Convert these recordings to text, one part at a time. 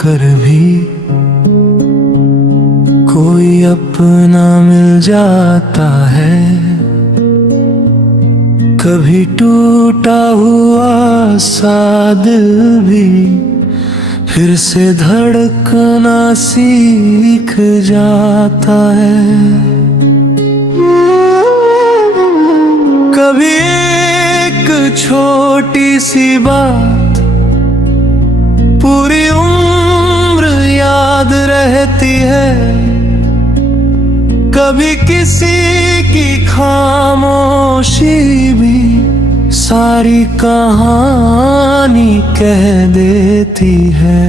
कर भी कोई अपना मिल जाता है। कभी टूटा हुआ सा दिल भी फिर से धड़कना सीख जाता है। कभी एक छोटी सी बात पूरी उम्र याद रहती है। कभी किसी की खामोशी भी सारी कहानी कह देती है।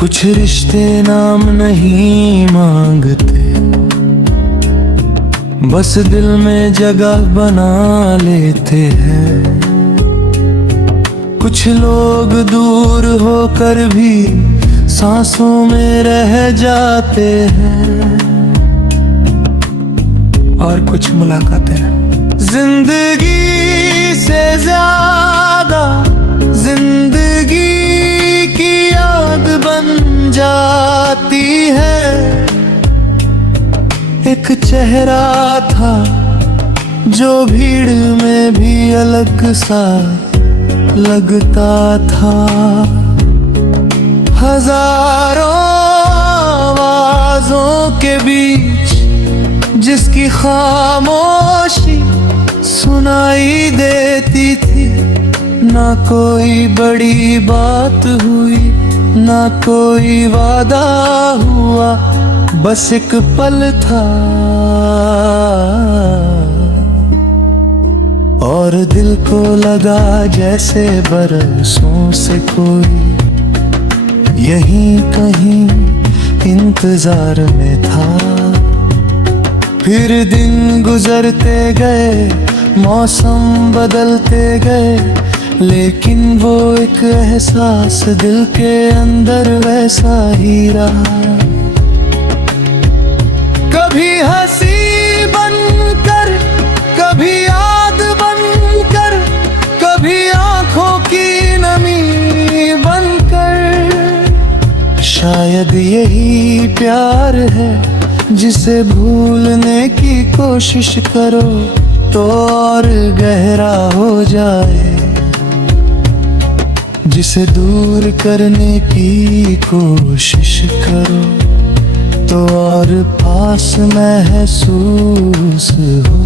कुछ रिश्ते नाम नहीं मांगते, बस दिल में जगह बना लेते हैं। कुछ लोग दूर होकर भी सांसों में रह जाते हैं, और कुछ मुलाकातें जिंदगी से ज्यादा जिंदगी की याद बन जाती है। एक चेहरा था जो भीड़ में भी अलग सा लगता था। हजारों आवाजों के बीच जिसकी खामोशी सुनाई देती थी। ना कोई बड़ी बात हुई, ना कोई वादा हुआ, बस एक पल था और दिल को लगा जैसे बरसों से कोई यहीं कहीं इंतजार में था। फिर दिन गुजरते गए, मौसम बदलते गए, लेकिन वो एक एहसास दिल के अंदर वैसा ही रहा। कभी हंसी बनकर, कभी याद बनकर, कभी आंखों की नमी बनकर। शायद यही प्यार है जिसे भूलने की कोशिश करो तो और गहरा हो जाए, जिसे दूर करने की कोशिश करो तो और पास महसूस हो,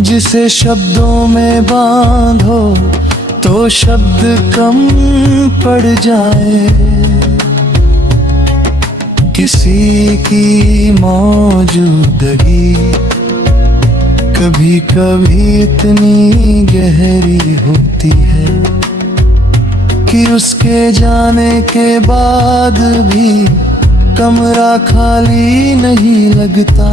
जिसे शब्दों में बांधो तो शब्द कम पड़ जाए। किसी की मौजूदगी कभी कभी इतनी गहरी होती है कि उसके जाने के बाद भी कमरा खाली नहीं लगता।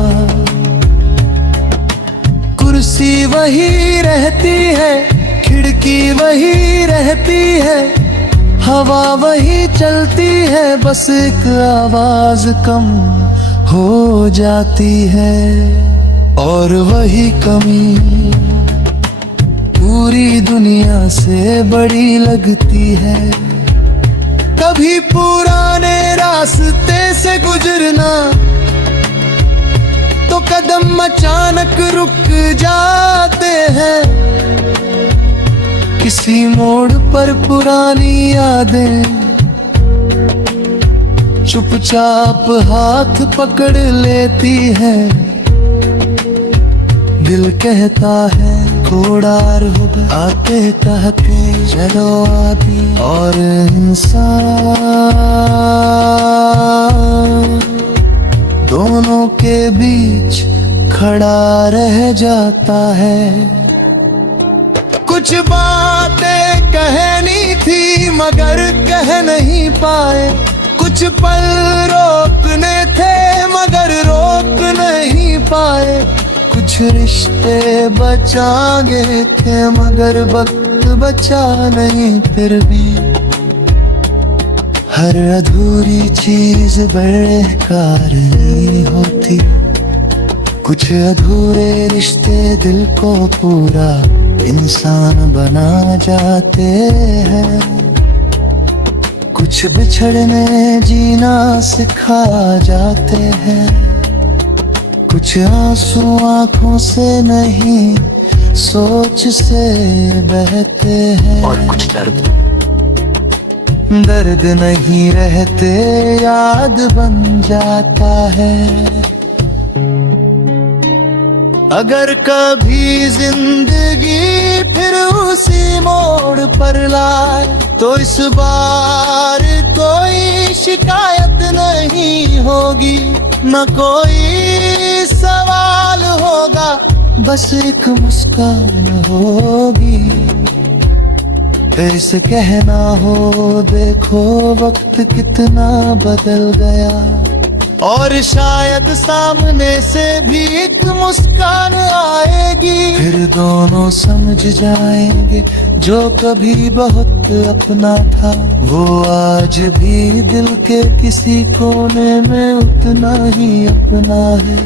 कुर्सी वही रहती है, खिड़की वही रहती है, हवा वही चलती है, बस एक आवाज कम हो जाती है। और वही कमी पूरी दुनिया से बड़ी लगती है। कभी पुराने रास्ते से गुजरना तो कदम अचानक रुक जाते हैं। किसी मोड़ पर पुरानी यादें चुपचाप हाथ पकड़ लेती है। दिल कहता है घोड़ार होगा, आते कहते चलो अभी। और इंसान दोनों के बीच खड़ा रह जाता है। कुछ बातें कहनी थी मगर कह नहीं पाए, कुछ पल रोकने थे मगर रोक नहीं पाए, कुछ रिश्ते बचाने थे मगर वक्त बचा नहीं। फिर भी हर अधूरी चीज बेकार नहीं होती, कुछ अधूरे रिश्ते दिल को पूरा इंसान बना जाते हैं। कुछ बिछड़ने जीना सिखा जाते हैं, कुछ आंसू आंखों से नहीं सोच से बहते हैं, और कुछ दर्द नहीं रहते याद बन जाता है। अगर कभी जिंदगी फिर उसी मोड़ पर लाए तो इस बार कोई शिकायत नहीं होगी, न कोई सवाल होगा, बस एक मुस्कान होगी। ऐसे कहना हो देखो वक्त कितना बदल गया, और शायद सामने से भी एक मुस्कान आएगी, फिर दोनों समझ जाएंगे जो कभी बहुत अपना था वो आज भी दिल के किसी कोने में उतना ही अपना है।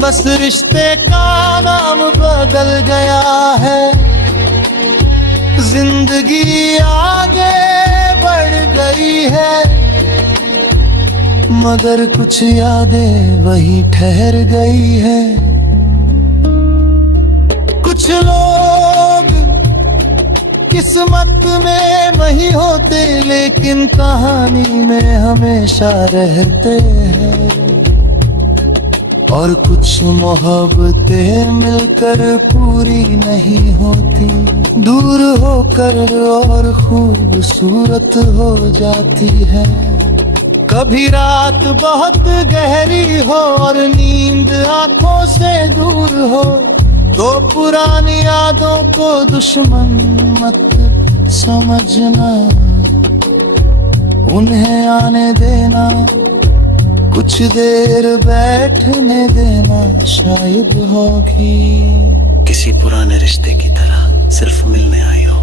बस रिश्ते का नाम बदल गया है, जिंदगी आगे बढ़ गई है, मगर कुछ यादें वही ठहर गई है। कुछ लोग किस्मत में नहीं होते लेकिन कहानी में हमेशा रहते हैं, और कुछ मोहब्बतें मिलकर पूरी नहीं होती, दूर होकर और खूबसूरत हो जाती है। कभी रात बहुत गहरी हो और नींद आंखों से दूर हो तो पुरानी यादों को दुश्मन मत समझना, उन्हें आने देना, कुछ देर बैठने देना, शायद होगी किसी पुराने रिश्ते की तरह सिर्फ मिलने आई हो।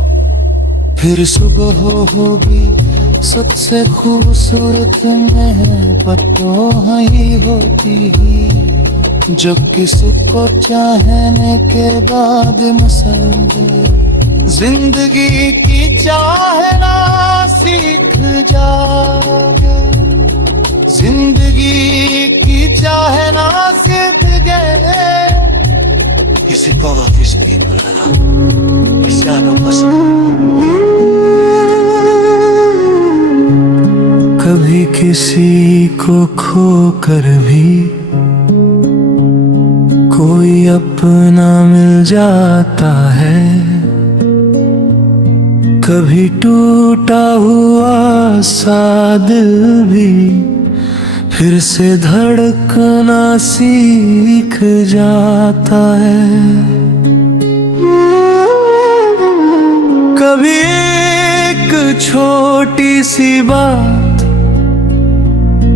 फिर सुबह होगी सबसे खूबसूरत मोहब्बत तो ही होती ही, जो किसी को चाहने के बाद मसल जिंदगी की चाहना सीख जाओगे, जिंदगी की चाहना सीख गए। किसी को वापिस नहीं बुलाना, इस यादों पसंद। कभी किसी को खो कर भी कोई अपना मिल जाता है, कभी टूटा हुआ सा दिल भी फिर से धड़कना सीख जाता है। कभी एक छोटी सी बात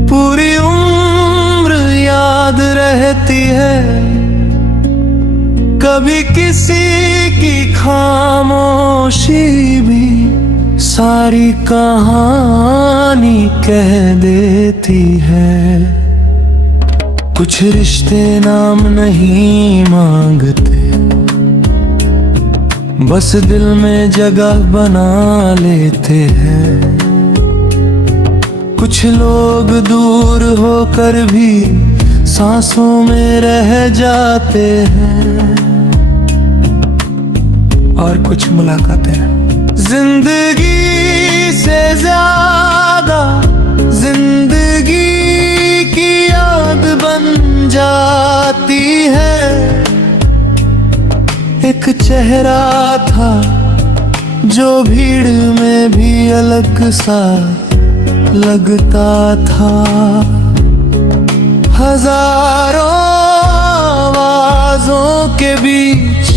पूरी उम्र याद रहती है, कभी किसी की खामोशी भी सारी कहानी कह देती है। कुछ रिश्ते नाम नहीं मांगते, बस दिल में जगह बना लेते हैं। कुछ लोग दूर होकर भी सांसों में रह जाते हैं, और कुछ मुलाकातें जिंदगी से ज्यादा जिंदगी की याद बन जाती है। एक चेहरा था जो भीड़ में भी अलग सा लगता था, हजारों आवाजों के बीच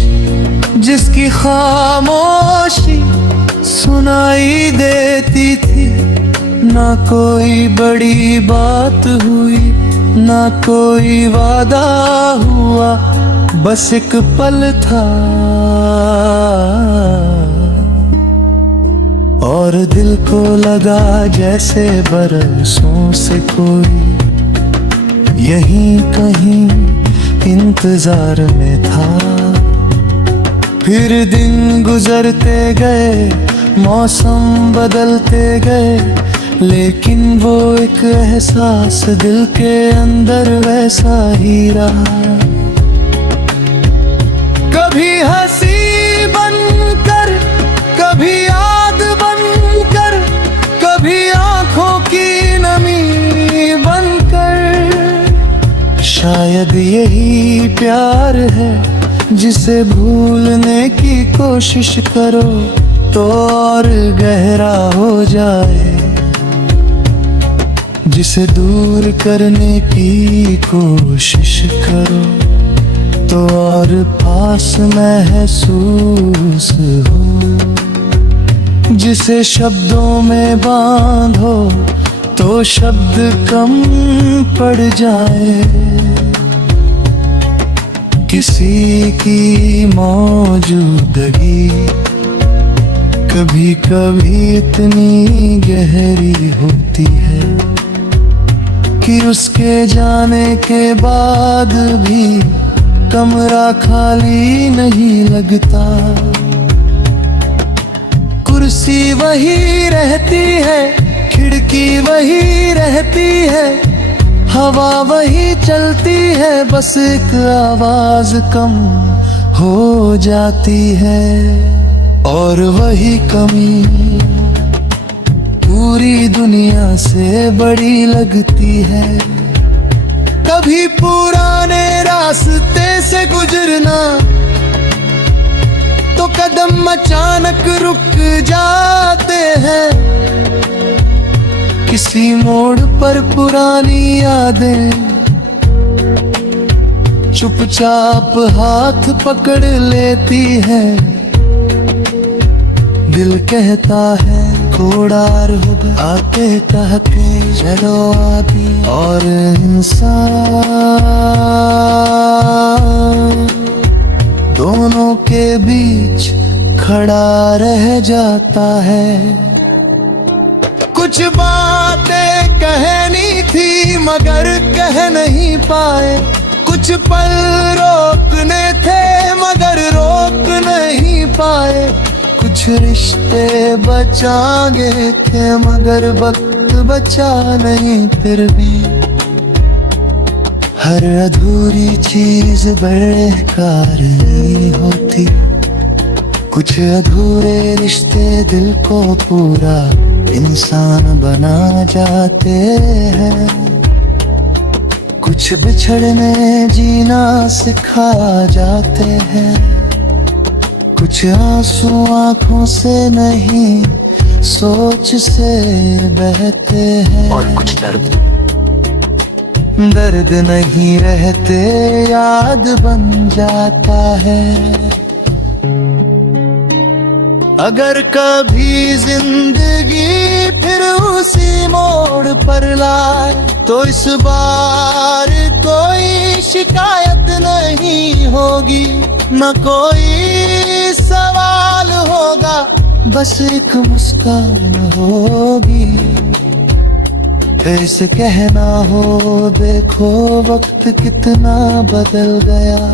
जिसकी खामोशी सुनाई देती थी। ना कोई बड़ी बात हुई, ना कोई वादा हुआ, बस एक पल था और दिल को लगा जैसे बरसों से कोई यहीं कहीं इंतजार में था। फिर दिन गुजरते गए, मौसम बदलते गए, लेकिन वो एक एहसास दिल के अंदर वैसा ही रहा। कभी हंसी बनकर, कभी याद बनकर, कभी आंखों की नमी बनकर। शायद यही प्यार है जिसे भूलने की कोशिश करो तो और गहरा हो जाए, जिसे दूर करने की कोशिश करो तो और पास महसूस हो, जिसे शब्दों में बांधो तो शब्द कम पड़ जाए। किसी की मौजूदगी कभी कभी इतनी गहरी होती है कि उसके जाने के बाद भी कमरा खाली नहीं लगता। कुर्सी वही रहती है, खिड़की वही रहती है, हवा वही चलती है, बस एक आवाज कम हो जाती है। और वही कमी पूरी दुनिया से बड़ी लगती है। कभी पुराने रास्ते से गुजरना तो कदम अचानक रुक जाते हैं। किसी मोड़ पर पुरानी यादें चुपचाप हाथ पकड़ लेती हैं। दिल कहता है कोड़ार होगा, आते कहते चलो अभी। और इंसान दोनों के बीच खड़ा रह जाता है। कुछ बातें कहनी थी मगर कह नहीं पाए, कुछ पल रोकने थे मगर रोक नहीं पाए, कुछ रिश्ते बचाए थे मगर वक्त बचा नहीं। फिर भी हर अधूरी चीज बेकार नहीं होती। कुछ अधूरे रिश्ते दिल को पूरा इंसान बना जाते हैं। कुछ बिछड़ने जीना सिखा जाते हैं। कुछ आंसू आंखों से नहीं सोच से बहते हैं। और कुछ दर्द दर्द नहीं रहते याद बन जाता है। अगर कभी जिंदगी फिर उसी मोड़ पर लाए तो इस बार कोई शिकायत नहीं होगी, न कोई सवाल होगा, बस एक मुस्कान होगी। ऐसे कहना हो देखो वक्त कितना बदल गया,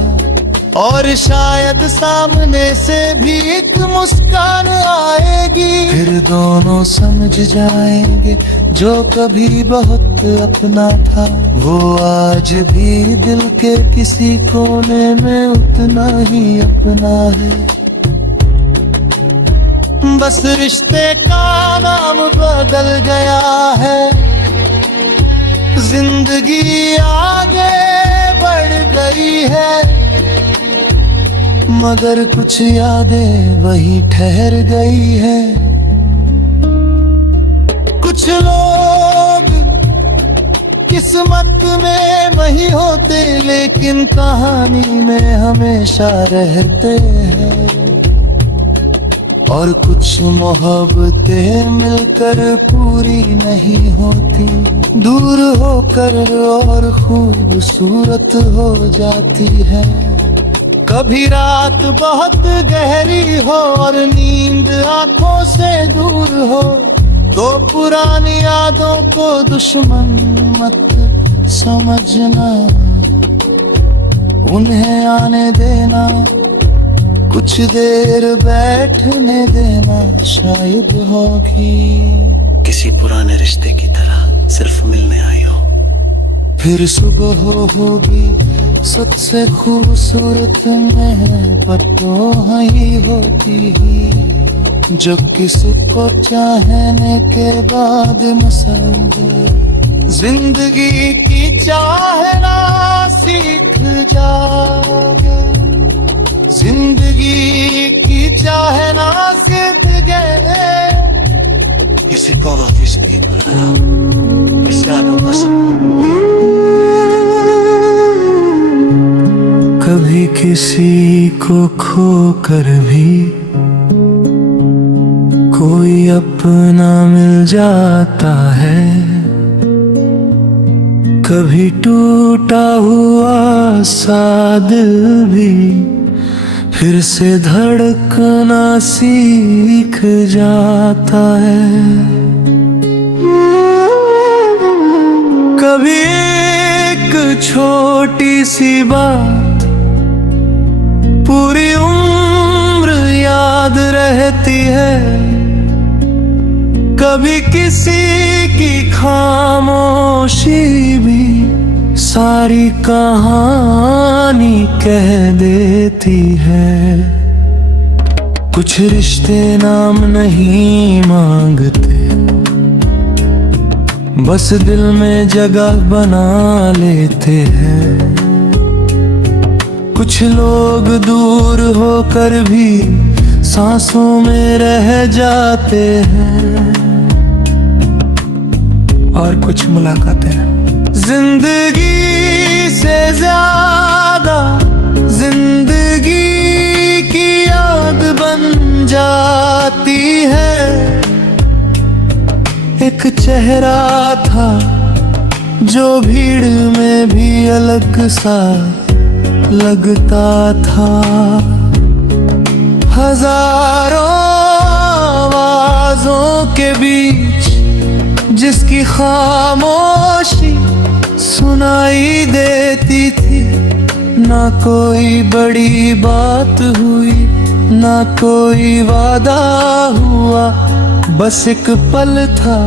और शायद सामने से भी एक मुस्कान आएगी। फिर दोनों समझ जाएंगे जो कभी बहुत अपना था वो आज भी दिल के किसी कोने में उतना ही अपना है। बस रिश्ते का नाम बदल गया है, जिंदगी आगे बढ़ गई है, मगर कुछ यादें वही ठहर गई है। कुछ लोग किस्मत में नहीं होते लेकिन कहानी में हमेशा रहते हैं, और कुछ मोहब्बतें मिलकर पूरी नहीं होती, दूर होकर और खूबसूरत हो जाती है। कभी रात बहुत गहरी हो और नींद आंखों से दूर हो तो पुरानी यादों को दुश्मन मत समझना, उन्हें आने देना, कुछ देर बैठने देना शायद होगी किसी पुराने रिश्ते की तरह सिर्फ मिलने आई हो। फिर सुबह होगी सबसे खूबसूरत महबत तो वही होती ही जो किसी को चाहने के बाद मसल जिंदगी की चाहना सीख जाओगे। जिंदगी की चाहना सीख गए किसी को किसी कभी किसी को खो कर भी कोई अपना मिल जाता है। कभी टूटा हुआ सा दिल भी फिर से धड़कना सीख जाता है। कभी एक छोटी सी बात पूरी उम्र याद रहती है। कभी किसी की खामोशी भी सारी कहानी कह देती है। कुछ रिश्ते नाम नहीं मांगते, बस दिल में जगह बना लेते हैं। कुछ लोग दूर होकर भी सांसों में रह जाते हैं और कुछ मुलाकातें जिंदगी से ज्यादा जिंदगी की याद बन जाती है। एक चेहरा था जो भीड़ में भी अलग सा लगता था। हजारों आवाजों के बीच जिसकी खामोशी सुनाई देती थी। ना कोई बड़ी बात हुई, ना कोई वादा हुआ, बस एक पल था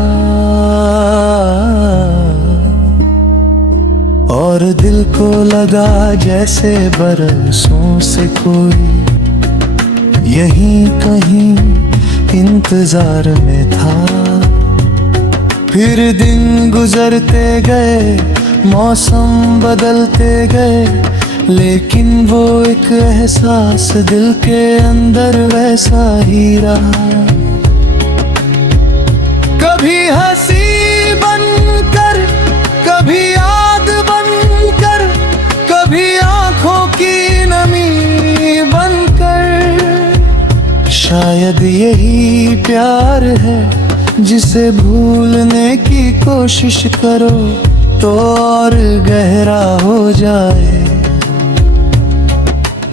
और दिल को लगा जैसे बरसों से कोई यहीं कहीं इंतजार में था। फिर दिन गुजरते गए, मौसम बदलते गए, लेकिन वो एक एहसास दिल के अंदर वैसा ही रहा। कभी हंसी बनकर, कभी याद बनकर, कभी आंखों की नमी बनकर। शायद यही प्यार है जिसे भूलने की कोशिश करो तो और गहरा हो जाए,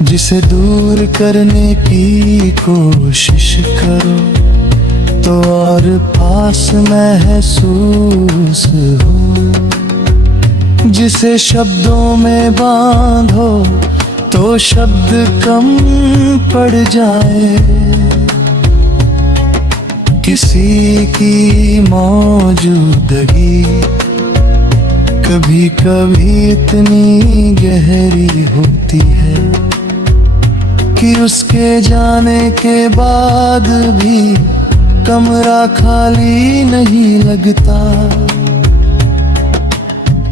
जिसे दूर करने की कोशिश करो तो और पास महसूस हो, जिसे शब्दों में बांधो तो शब्द कम पड़ जाए। किसी की मौजूदगी कभी कभी इतनी गहरी होती है कि उसके जाने के बाद भी कमरा खाली नहीं लगता।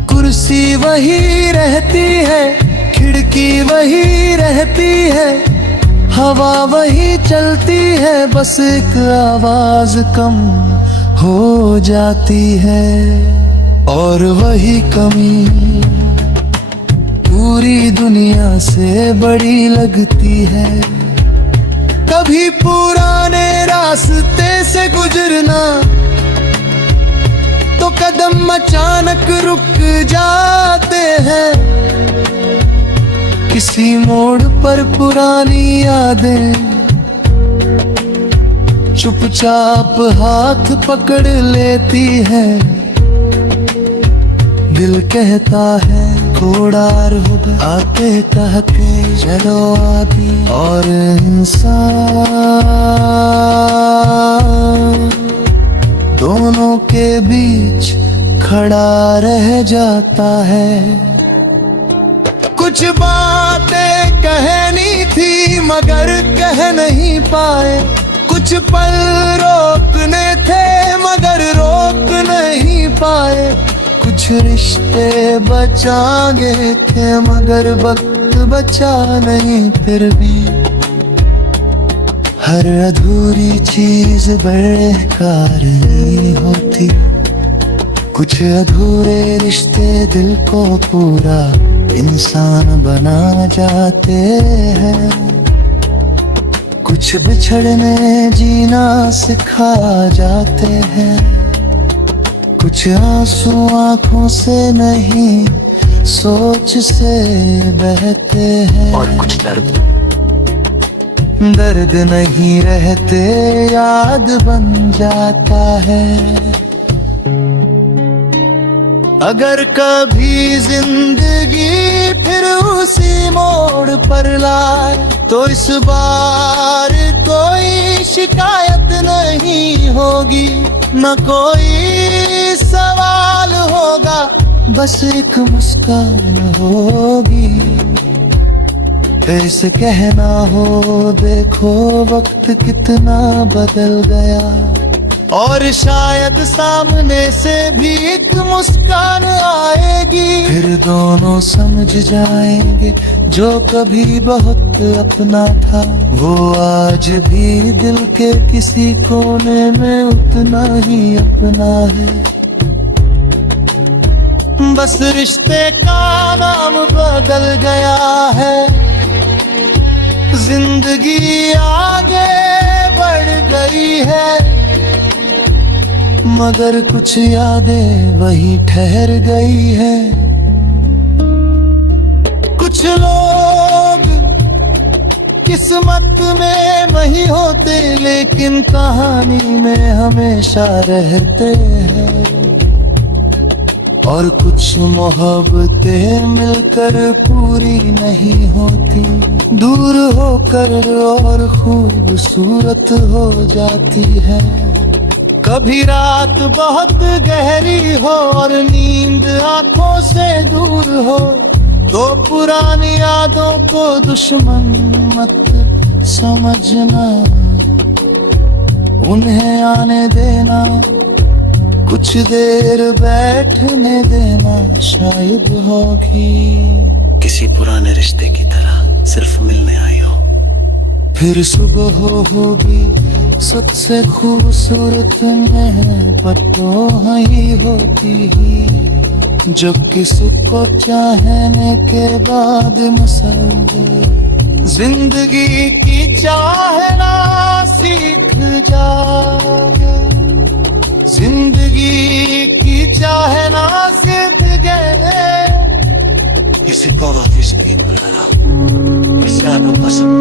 कुर्सी वही रहती है, खिड़की वही रहती है, हवा वही चलती है, बस एक आवाज कम हो जाती है। और वही कमी पूरी दुनिया से बड़ी लगती है। कभी पुराने रास्ते से गुजरना तो कदम अचानक रुक जाते हैं। किसी मोड़ पर पुरानी यादें चुपचाप हाथ पकड़ लेती है। दिल कहता है थोड़ा रुक आते कह के चलो आदि और इंसान दोनों के बीच खड़ा रह जाता है। कुछ बातें कहनी थी मगर कह नहीं पाए, कुछ पल रोकने थे मगर रोक नहीं पाए, कुछ रिश्ते बचाने थे मगर वक्त बचा नहीं। फिर भी हर अधूरी चीज बेकार नहीं होती, कुछ अधूरे रिश्ते दिल को पूरा इंसान बना जाते हैं। कुछ बिछड़ने जीना सिखा जाते हैं, कुछ आंसू आंखों से नहीं सोच से बहते हैं। और कुछ दर्द नहीं रहते याद बन जाता है। अगर कभी जिंदगी फिर उसी मोड़ पर लाए तो इस बार कोई शिकायत नहीं होगी, न कोई सवाल होगा, बस एक मुस्कान होगी। ऐसे कहना हो देखो वक्त कितना बदल गया, और शायद सामने से भी एक मुस्कान आएगी। फिर दोनों समझ जाएंगे जो कभी बहुत अपना था वो आज भी दिल के किसी कोने में उतना ही अपना है। बस रिश्ते का नाम बदल गया है, जिंदगी आगे बढ़ गई है, मगर कुछ यादें वही ठहर गई है। कुछ लोग किस्मत में नहीं होते लेकिन कहानी में हमेशा रहते हैं, और कुछ मोहब्बतें मिलकर पूरी नहीं होती, दूर होकर और खूबसूरत हो जाती है। कभी रात बहुत गहरी हो और नींद आंखों से दूर हो तो पुरानी यादों को दुश्मन मत समझना, उन्हें आने देना, कुछ देर बैठने देना, शायद होगी किसी पुराने रिश्ते की तरह सिर्फ मिलने आई हो। फिर सुबह होगी सबसे खूबसूरत महबत तो ही होती ही, जो किसी को चाहने के बाद मसला जिंदगी की चाहना सीख जाए, जिंदगी की चाहना सीख गए। किसी को वापिस नहीं बुलाना, किसी को पसंद।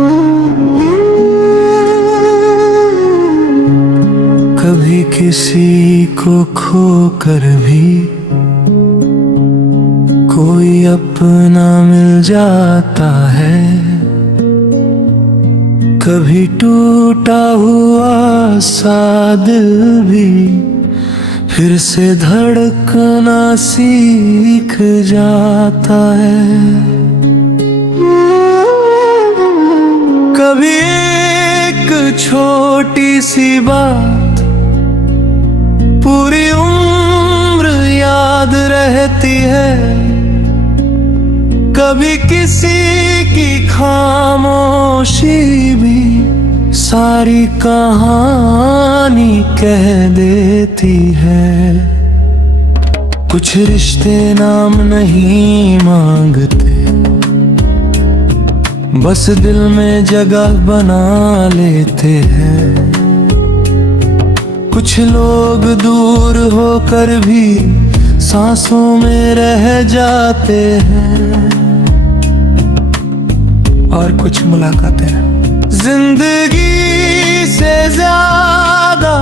कभी किसी को खोकर भी कोई अपना मिल जाता है, कभी टूटा हुआ सा दिल भी फिर से धड़कना सीख जाता है। कभी एक छोटी सी बात पूरी उम्र याद रहती है, कभी किसी की खामोशी भी सारी कहानी कह देती है। कुछ रिश्ते नाम नहीं मांगते, बस दिल में जगह बना लेते हैं। कुछ लोग दूर होकर भी सांसों में रह जाते हैं, और कुछ मुलाकातें जिंदगी से ज्यादा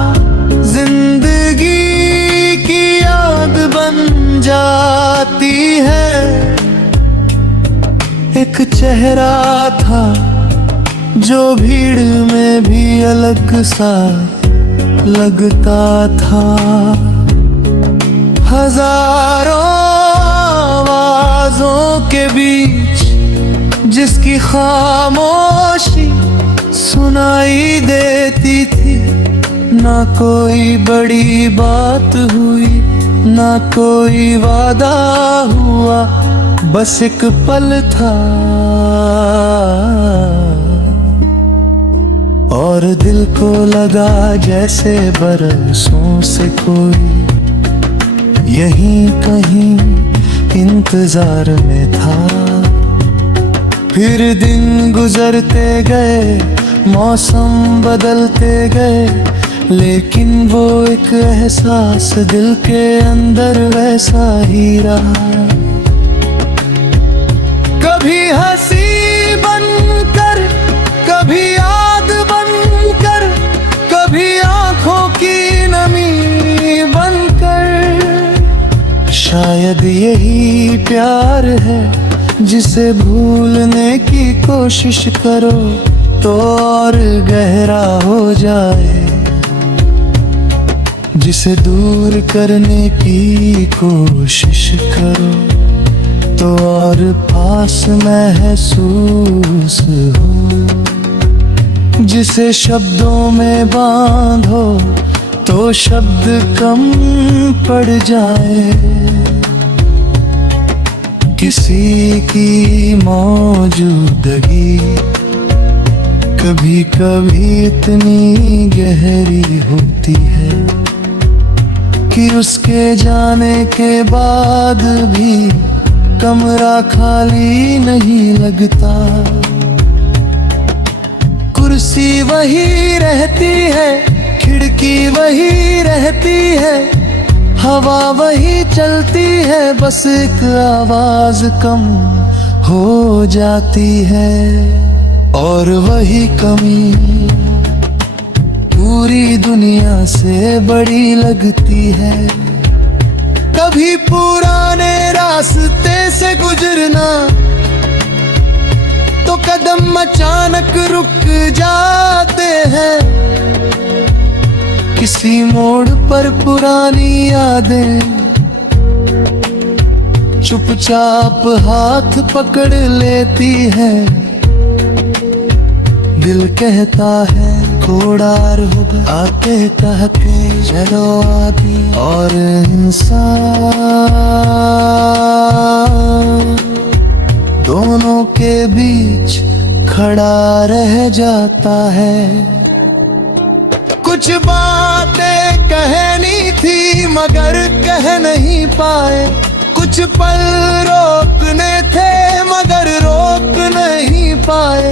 जिंदगी की याद बन जाती है। चेहरा था जो भीड़ में भी अलग सा लगता था। हजारों आवाजों के बीच जिसकी खामोशी सुनाई देती थी। ना कोई बड़ी बात हुई, ना कोई वादा हुआ, बस एक पल था और दिल को लगा जैसे बरसों से कोई यहीं कहीं इंतजार में था। फिर दिन गुजरते गए, मौसम बदलते गए, लेकिन वो एक एहसास दिल के अंदर वैसा ही रहा। कभी हंसी बनकर, कभी याद बनकर, कभी आंखों की नमी बनकर। शायद यही प्यार है जिसे भूलने की कोशिश करो तो और गहरा हो जाए, जिसे दूर करने की कोशिश करो तो और पास महसूस हो, जिसे शब्दों में बांधो तो शब्द कम पड़ जाए। किसी की मौजूदगी कभी कभी इतनी गहरी होती है कि उसके जाने के बाद भी कमरा खाली नहीं लगता। कुर्सी वही रहती है, खिड़की वही रहती है, हवा वही चलती है, बस एक आवाज कम हो जाती है। और वही कमी पूरी दुनिया से बड़ी लगती है। कभी पुराने रास्ते से गुजरना तो कदम अचानक रुक जाते हैं। किसी मोड़ पर पुरानी यादें चुपचाप हाथ पकड़ लेती है। दिल कहता है घोड़ा होगा, आते कहते चलो आदि, और इंसान दोनों के बीच खड़ा रह जाता है। कुछ बातें कहनी थी मगर कह नहीं पाए, कुछ पल रोकने थे मगर रोक नहीं पाए,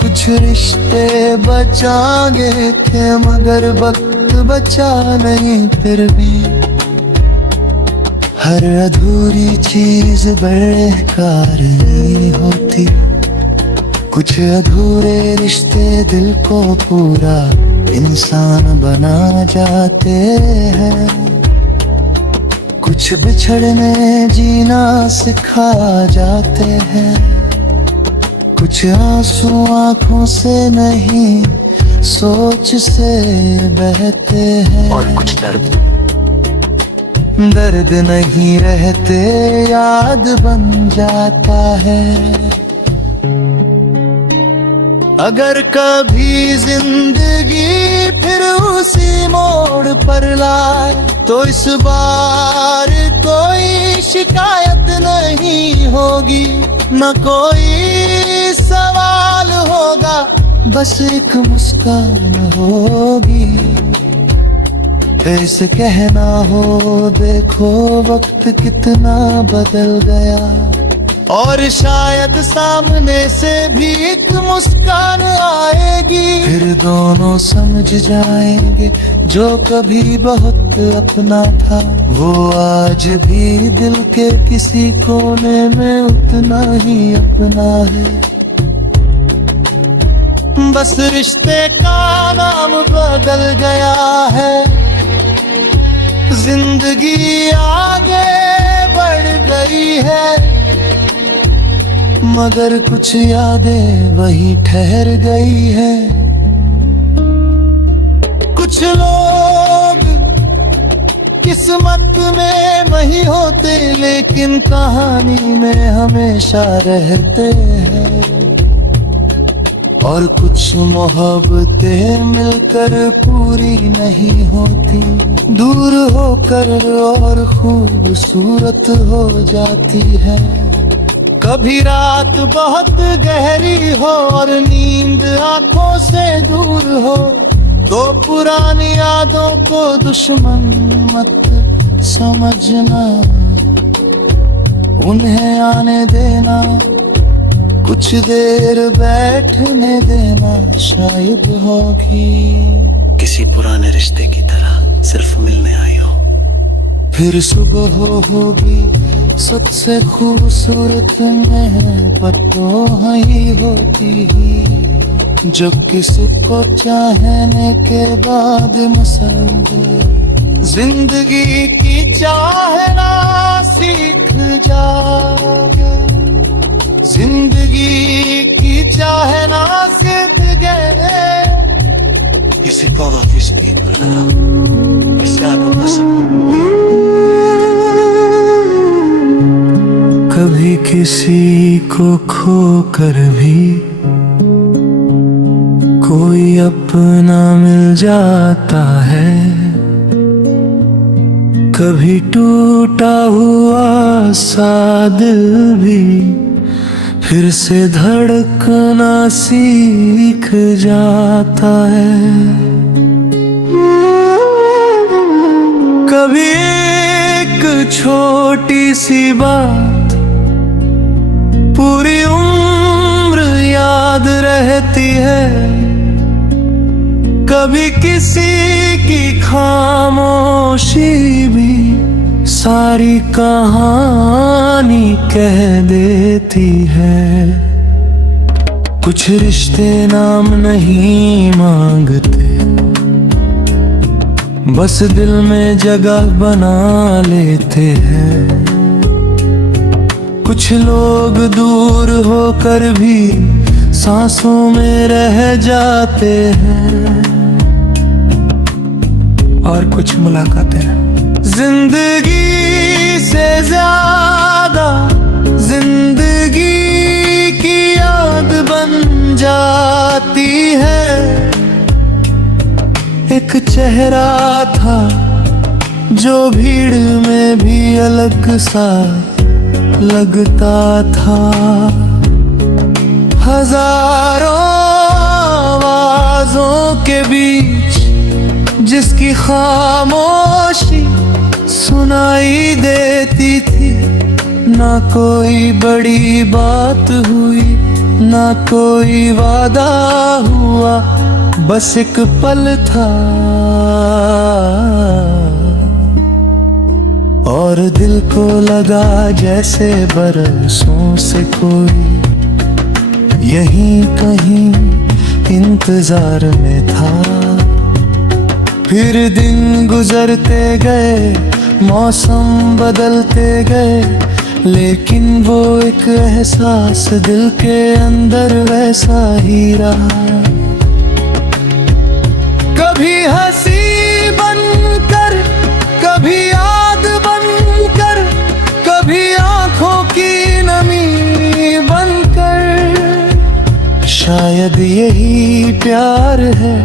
कुछ रिश्ते बचाने थे मगर वक्त बचा नहीं। फिर भी हर अधूरी चीज बेकार नहीं होती। कुछ अधूरे रिश्ते दिल को पूरा इंसान बना जाते हैं। कुछ बिछड़ने जीना सिखा जाते हैं। कुछ आंसू आंखों से नहीं सोच से बहते हैं। और कुछ दर्द नहीं रहते, याद बन जाता है। अगर कभी जिंदगी फिर उसी मोड़ पर लाए तो इस बार कोई शिकायत नहीं होगी, न कोई सवाल होगा, बस एक मुस्कान होगी। ऐसे कहना हो देखो वक्त कितना बदल गया, और शायद सामने से भी एक मुस्कान आएगी। फिर दोनों समझ जाएंगे जो कभी बहुत अपना था वो आज भी दिल के किसी कोने में उतना ही अपना है। बस रिश्ते का नाम बदल गया है, जिंदगी आगे बढ़ गई है। मगर कुछ यादें वहीं ठहर गई है। कुछ लोग किस्मत में नहीं होते, लेकिन कहानी में हमेशा रहते हैं। और कुछ मोहब्बतें मिलकर पूरी नहीं होती, दूर होकर और खूबसूरत हो जाती है। कभी रात बहुत गहरी हो और नींद आंखों से दूर हो, तो पुरानी यादों को दुश्मन मत समझना, उन्हें आने देना, कुछ देर बैठने देना, शायद होगी किसी पुराने रिश्ते की तरह सिर्फ मिलने आई हो। फिर सुबह होगी सबसे खूबसूरत महबत तो वही होती ही, जब किसी को चाहने के बाद मसले जिंदगी की चाहना सीख जाओगे। जिंदगी की चाहना सीख गए। किसी को किसी कभी किसी को खो कर भी कोई अपना मिल जाता है। कभी टूटा हुआ सा दिल भी फिर से धड़कना सीख जाता है। कभी एक छोटी सी बात पूरी उम्र याद रहती है। कभी किसी की खामोशी भी सारी कहानी कह देती है। कुछ रिश्ते नाम नहीं मांगते, बस दिल में जगह बना लेते हैं। कुछ लोग दूर होकर भी सांसों में रह जाते हैं, और कुछ मुलाकातें जिंदगी से ज्यादा जिंदगी की याद बन जाती है। एक चेहरा था जो भीड़ में भी अलग सा लगता था। हजारों आवाजों के बीच जिसकी खामोशी सुनाई देती थी। ना कोई बड़ी बात हुई, ना कोई वादा हुआ, बस एक पल था और दिल को लगा जैसे बरसों से कोई यहीं कहीं इंतजार में था। फिर दिन गुजरते गए, मौसम बदलते गए, लेकिन वो एक एहसास दिल के अंदर वैसा ही रहा। कभी हंसी बनकर, कभी याद बनकर, कभी आंखों की नमी बनकर। शायद यही प्यार है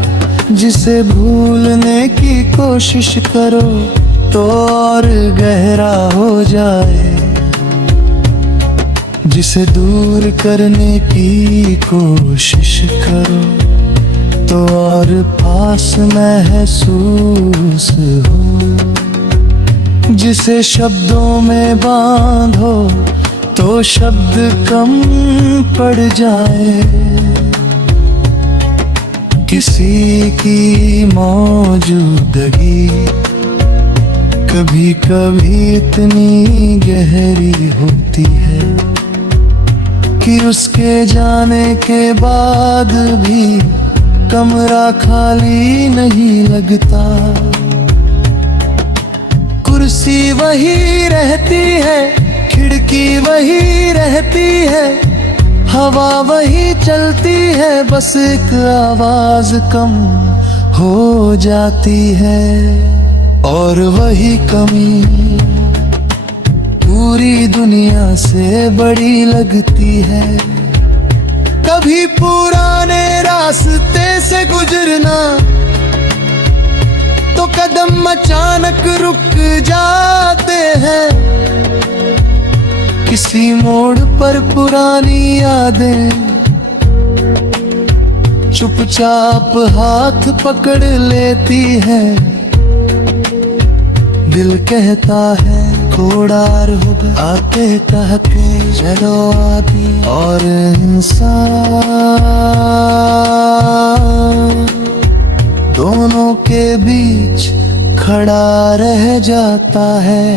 जिसे भूलने की कोशिश करो तो और गहरा हो जाए, जिसे दूर करने की कोशिश करो तो और पास महसूस हो, जिसे शब्दों में बांधो तो शब्द कम पड़ जाए। किसी की मौजूदगी कभी कभी इतनी गहरी होती है कि उसके जाने के बाद भी कमरा खाली नहीं लगता। कुर्सी वही रहती है, खिड़की वही रहती है, हवा वही चलती है, बस एक आवाज कम हो जाती है। और वही कमी पूरी दुनिया से बड़ी लगती है। कभी पुराने रास्ते से गुजरना तो कदम अचानक रुक जाते हैं। किसी मोड़ पर पुरानी यादें चुपचाप हाथ पकड़ लेती है। दिल कहता है घोड़ार होगा, आते कहते चलो आदि। और इंसान दोनों के बीच खड़ा रह जाता है।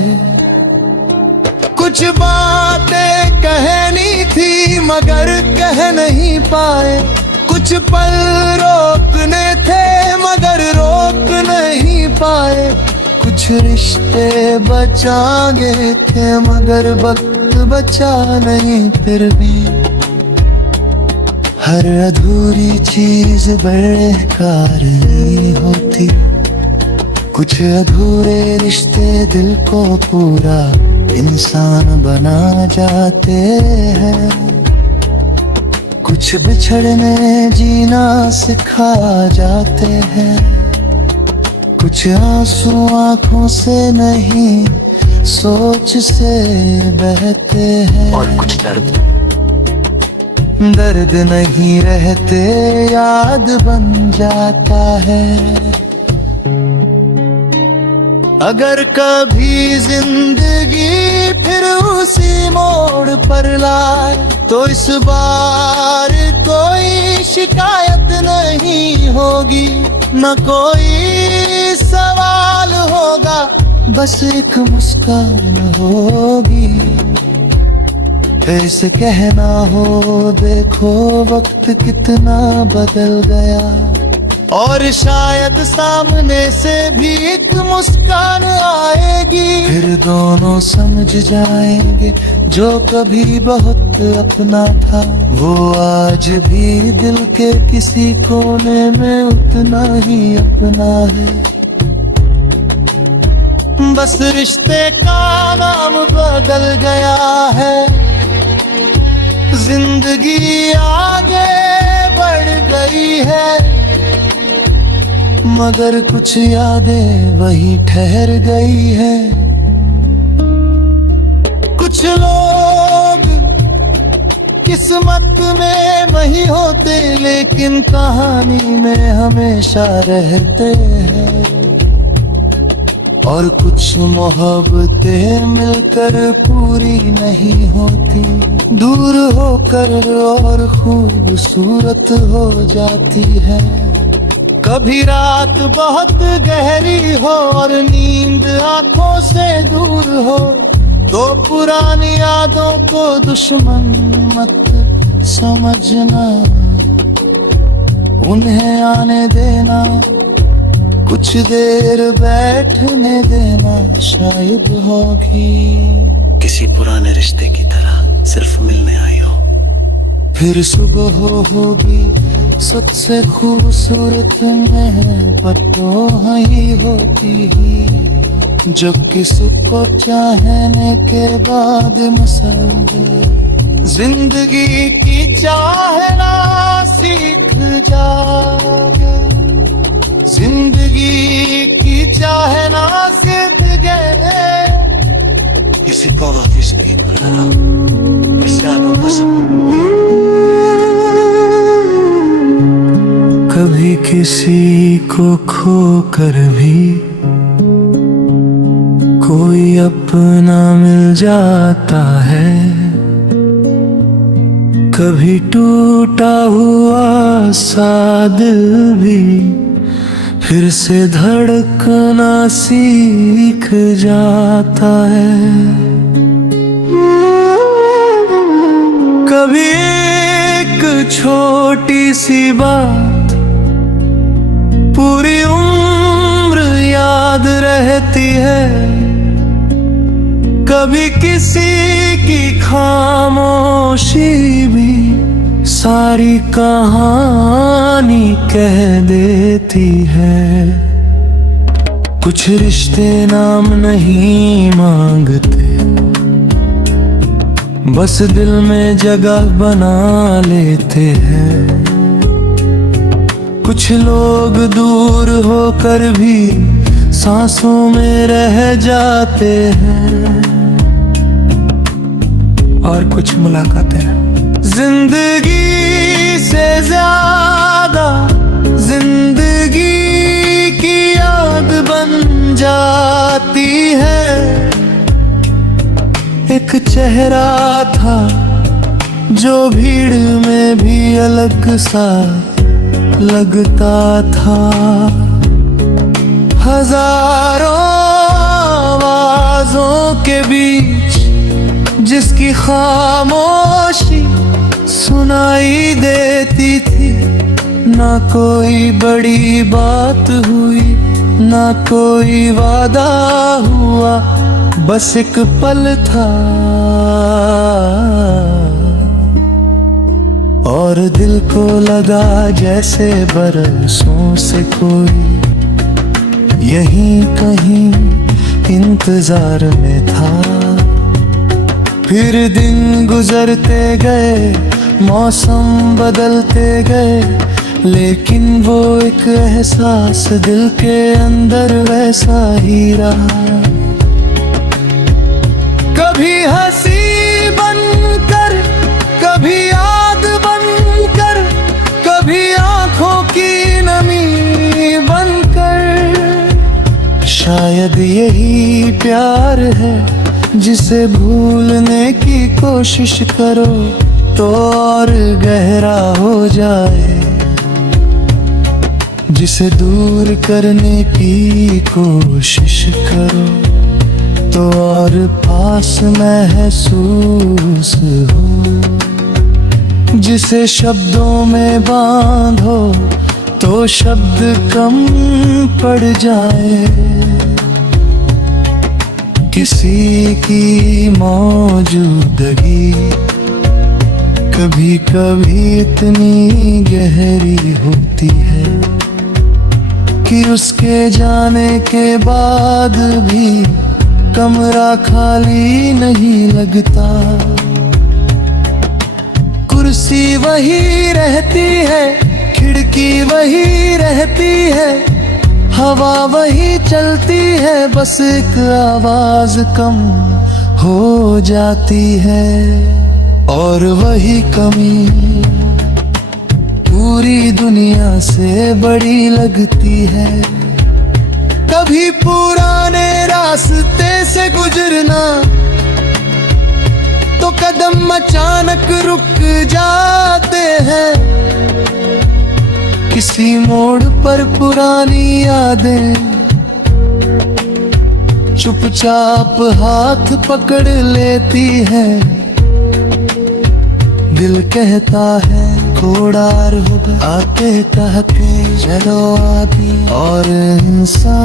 कुछ बातें कहनी थी मगर कह नहीं पाए, कुछ पल रोकने थे मगर रोक नहीं पाए, कुछ रिश्ते बचाए थे मगर वक्त बचा नहीं। फिर भी हर अधूरी चीज बेकार नहीं होती। कुछ अधूरे रिश्ते दिल को पूरा इंसान बना जाते हैं। कुछ बिछड़ने जीना सिखा जाते हैं। कुछ आंसू आंखों से नहीं सोच से बहते हैं। और कुछ दर्द नहीं रहते, याद बन जाता है। अगर कभी जिंदगी फिर उसी मोड़ पर लाए तो इस बार कोई शिकायत नहीं होगी, न कोई सवाल होगा, बस एक मुस्कान होगी। ऐसे कहना हो देखो वक्त कितना बदल गया, और शायद सामने से भी एक मुस्कान आएगी। फिर दोनों समझ जाएंगे जो कभी बहुत अपना था वो आज भी दिल के किसी कोने में उतना ही अपना है। बस रिश्ते का नाम बदल गया है, जिंदगी आगे बढ़ गई है, मगर कुछ यादें वही ठहर गई है। कुछ लोग किस्मत में नहीं होते लेकिन कहानी में हमेशा रहते हैं। और कुछ मोहब्बतें मिलकर पूरी नहीं होती, दूर होकर और खूबसूरत हो जाती है। कभी रात बहुत गहरी हो और नींद आंखों से दूर हो तो पुरानी यादों को दुश्मन मत समझना, उन्हें आने देना, कुछ देर बैठने देना, शायद होगी किसी पुराने रिश्ते की तरह सिर्फ मिलने आई हो। फिर सुबह होगी सबसे खूबसूरत मोहब्बत तो ही होती ही, जो किसी को चाहने के बाद मसल जिंदगी की चाहना सीख जाओगे। जिंदगी की चाहना सीख गए। किसी को वापस नहीं बुलाना, कभी किसी को खो कर भी कोई अपना मिल जाता है। कभी टूटा हुआ सा दिल भी फिर से धड़कना सीख जाता है। कभी एक छोटी सी बात पूरी उम्र याद रहती है। कभी किसी की खामोशी भी सारी कहानी कह देती है। कुछ रिश्ते नाम नहीं मांगते, बस दिल में जगह बना लेते हैं। कुछ लोग दूर होकर भी सांसों में रह जाते हैं, और कुछ मुलाकातें जिंदगी से ज्यादा जिंदगी की याद बन जाती है। एक चेहरा था जो भीड़ में भी अलग सा लगता था। हजारों आवाजों के बीच जिसकी खामोशी सुनाई देती थी। ना कोई बड़ी बात हुई, ना कोई वादा हुआ, बस एक पल था और दिल को लगा जैसे बरसों से कोई यहीं कहीं इंतजार में था। फिर दिन गुजरते गए, मौसम बदलते गए, लेकिन वो एक एहसास दिल के अंदर वैसा ही रहा। कभी हंसी बनकर, कभी याद बनकर, कभी आंखों की नमी बनकर। शायद यही प्यार है जिसे भूलने की कोशिश करो तो और गहरा हो जाए, जिसे दूर करने की कोशिश करो तो और पास महसूस हो। जिसे शब्दों में बांधो तो शब्द कम पड़ जाए। किसी की मौजूदगी कभी कभी इतनी गहरी होती है कि उसके जाने के बाद भी कमरा खाली नहीं लगता। कुर्सी वही रहती है, खिड़की वही रहती है, हवा वही चलती है, बस एक आवाज कम हो जाती है। और वही कमी पूरी दुनिया से बड़ी लगती है। कभी पुराने रास्ते से गुजरना तो कदम अचानक रुक जाते हैं। किसी मोड़ पर पुरानी यादें चुपचाप हाथ पकड़ लेती हैं। दिल कहता है घोड़ार होगा, आते कहते चलो आदि। और इंसान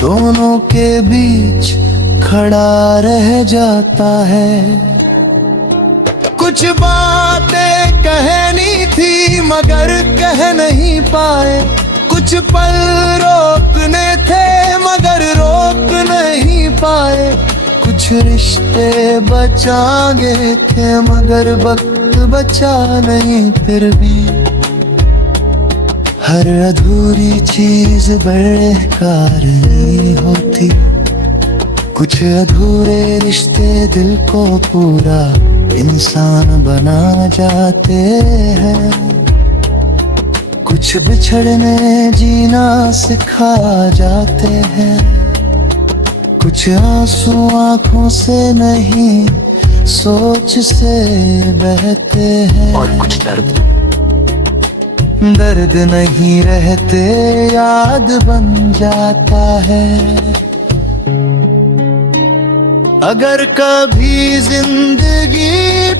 दोनों के बीच खड़ा रह जाता है। कुछ बातें कहनी थी मगर कह नहीं पाए, कुछ पल रोकने थे मगर रोक नहीं पाए, कुछ रिश्ते बचाने थे मगर वक्त बचा नहीं। फिर भी हर अधूरी चीज बेकार नहीं होती। कुछ अधूरे रिश्ते दिल को पूरा इंसान बना जाते हैं। कुछ बिछड़ने जीना सिखा जाते हैं। कुछ आंसू आंखों से नहीं सोच से बहते हैं। और कुछ दर्द नहीं रहते, याद बन जाता है। अगर कभी जिंदगी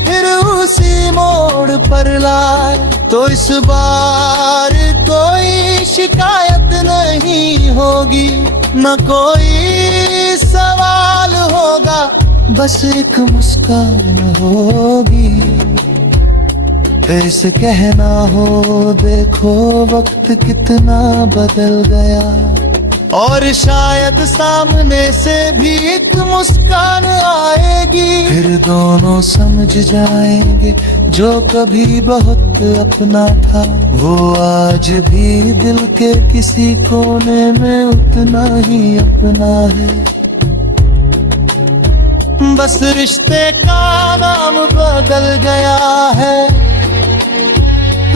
फिर उसी मोड़ पर लाए तो इस बार कोई शिकायत नहीं। नहीं होगी, न कोई सवाल होगा, बस एक मुस्कान होगी। फिर से कहना हो देखो वक्त कितना बदल गया, और शायद सामने से भी एक मुस्कान आएगी। फिर दोनों समझ जाएंगे जो कभी बहुत अपना था, वो आज भी दिल के किसी कोने में उतना ही अपना है। बस रिश्ते का नाम बदल गया है,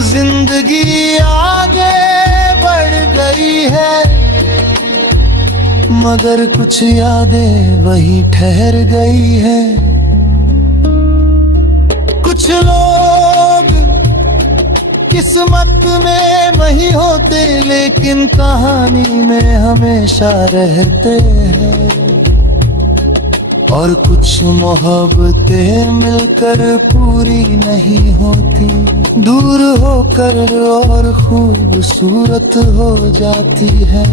जिंदगी आगे बढ़ गई है, मगर कुछ यादें वही ठहर गई है। कुछ लोग किस्मत में नहीं होते, लेकिन कहानी में हमेशा रहते हैं। और कुछ मोहब्बतें मिलकर पूरी नहीं होती, दूर होकर और खूबसूरत हो जाती है।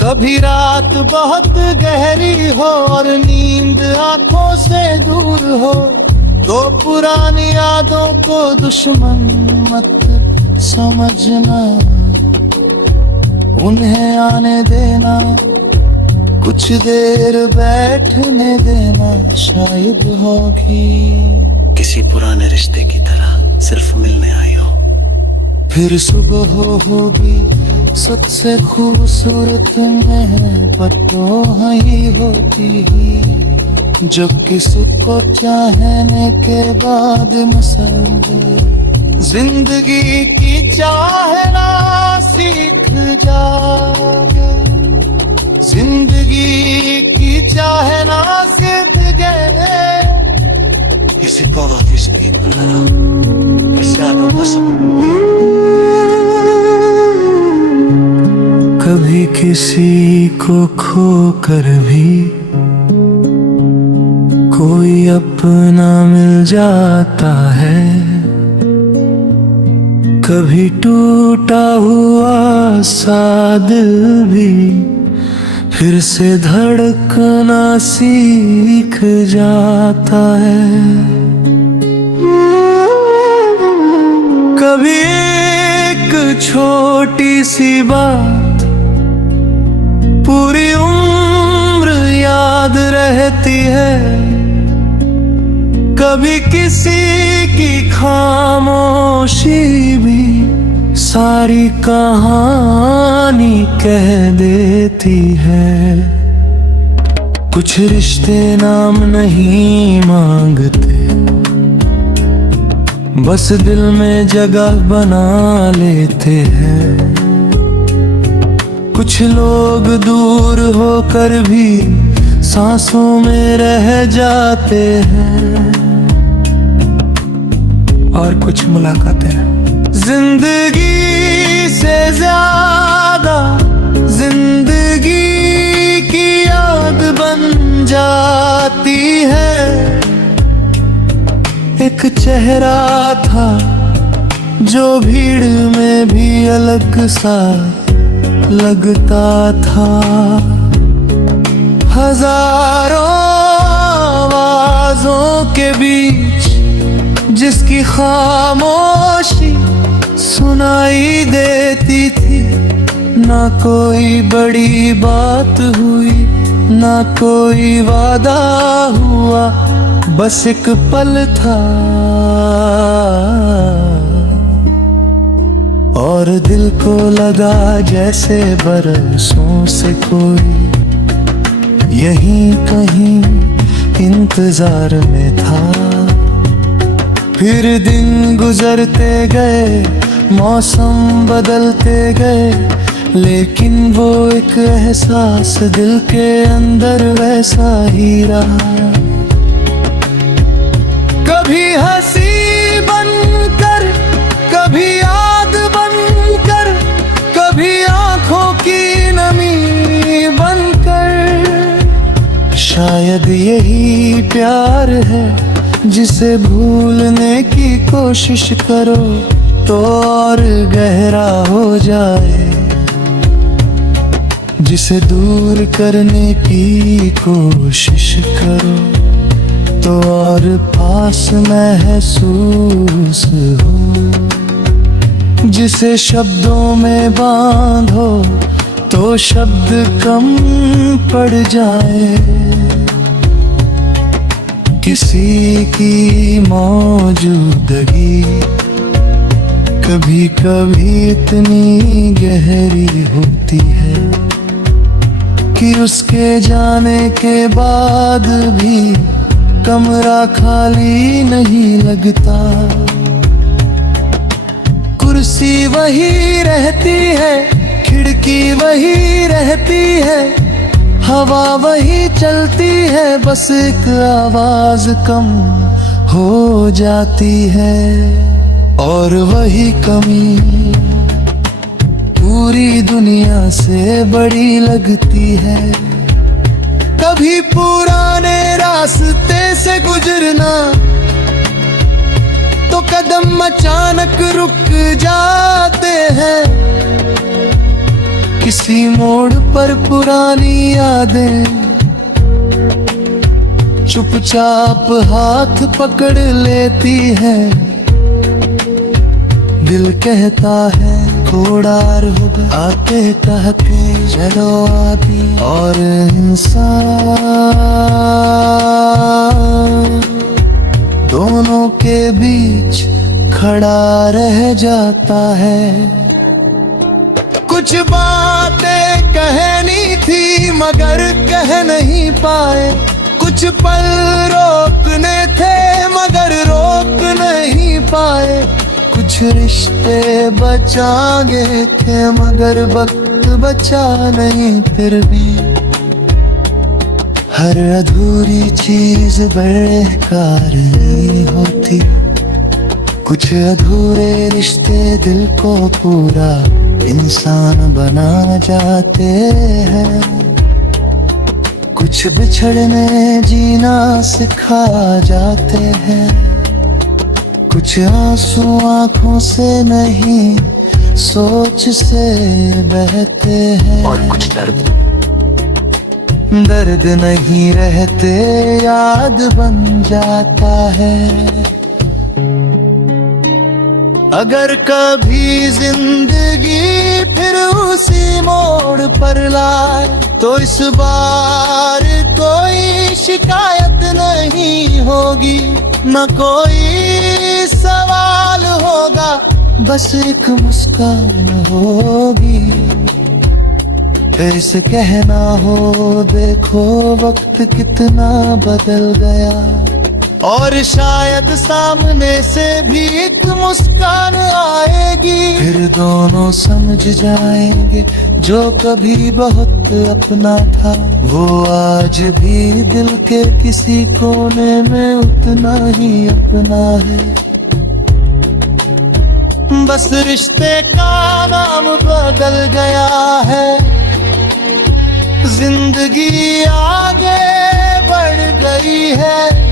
कभी रात बहुत गहरी हो और नींद आंखों से दूर हो, तो पुरानी यादों को दुश्मन मत समझना, उन्हें आने देना, कुछ देर बैठने देना, शायद होगी किसी पुराने रिश्ते की तरह सिर्फ मिलने आई हो। फिर सुबह होगी सबसे खूबसूरत महबत तो वही होती ही, जब किसी को चाहने के बाद मसले जिंदगी की चाहना सीख जाओगे। जिंदगी की चाहना सीख गए, किसी को किसी कभी किसी को खो कर भी कोई अपना मिल जाता है, कभी टूटा हुआ सा दिल भी फिर से धड़कना सीख जाता है। कभी एक छोटी सी बात पूरी उम्र याद रहती है, कभी किसी की खामोशी भी सारी कहानी कह देती है। कुछ रिश्ते नाम नहीं मांगते, बस दिल में जगह बना लेते हैं। कुछ लोग दूर होकर भी सांसों में रह जाते हैं, और कुछ मुलाकातें जिंदगी से ज्यादा जिंदगी की याद बन जाती है। एक चेहरा था जो भीड़ में भी अलग सा लगता था, हजारों आवाजों के बीच जिसकी खामोशी सुनाई देती थी। ना कोई बड़ी बात हुई, ना कोई वादा हुआ, बस एक पल था और दिल को लगा जैसे बरसों से कोई यहीं कहीं इंतजार में था। फिर दिन गुजरते गए, मौसम बदलते गए, लेकिन वो एक एहसास दिल के अंदर वैसा ही रहा। कभी हंसी बनकर, कभी याद बनकर, कभी आंखों की नमी बनकर। शायद यही प्यार है जिसे भूलने की कोशिश करो तो और गहरा हो जाए। जिसे दूर करने की कोशिश करो तो और पास महसूस हो। जिसे शब्दों में बांधो तो शब्द कम पड़ जाए। किसी की मौजूदगी कभी कभी इतनी गहरी होती है कि उसके जाने के बाद भी कमरा खाली नहीं लगता। कुर्सी वही रहती है, खिड़की वही रहती है, हवा वही चलती है, बस एक आवाज कम हो जाती है। और वही कमी पूरी दुनिया से बड़ी लगती है। कभी पुराने रास्ते से गुजरना तो कदम अचानक रुक जाते हैं। किसी मोड़ पर पुरानी यादें चुपचाप हाथ पकड़ लेती हैं। दिल कहता है थोड़ा रुक, आते कहते चलो आदि। और इंसान दोनों के बीच खड़ा रह जाता है। कुछ बातें कहनी थी मगर कह नहीं पाए। कुछ पल रोकने थे मगर रोक नहीं पाए। कुछ रिश्ते बचाए थे मगर वक्त बचा नहीं। फिर भी हर अधूरी चीज बेकार नहीं होती। कुछ अधूरे रिश्ते दिल को पूरा इंसान बना जाते हैं। कुछ बिछड़ने जीना सिखा जाते हैं। कुछ आंसू आंखों से नहीं सोच से बहते हैं। और कुछ दर्द नहीं रहते याद बन जाता है। अगर कभी जिंदगी फिर उसी मोड़ पर लाए तो इस बार कोई शिकायत नहीं होगी, न कोई सवाल होगा, बस एक मुस्कान होगी। ऐसे कहना हो देखो वक्त कितना बदल गया। और शायद सामने से भी एक मुस्कान आएगी। फिर दोनों समझ जाएंगे जो कभी बहुत अपना था वो आज भी दिल के किसी कोने में उतना ही अपना है। बस रिश्ते का नाम बदल गया है। जिंदगी आगे बढ़ गई है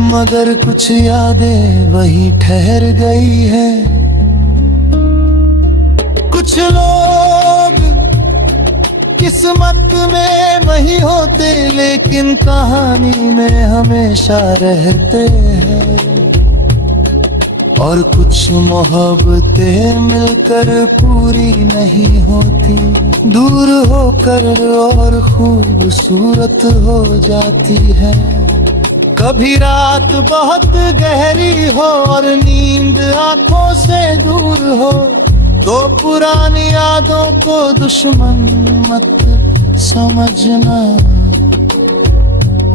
मगर कुछ यादें वही ठहर गई है। कुछ लोग किस्मत में नहीं होते लेकिन कहानी में हमेशा रहते हैं। और कुछ मोहब्बतें मिलकर पूरी नहीं होती, दूर होकर और खूबसूरत हो जाती है। कभी रात बहुत गहरी हो और नींद आंखों से दूर हो तो पुरानी यादों को दुश्मन मत समझना,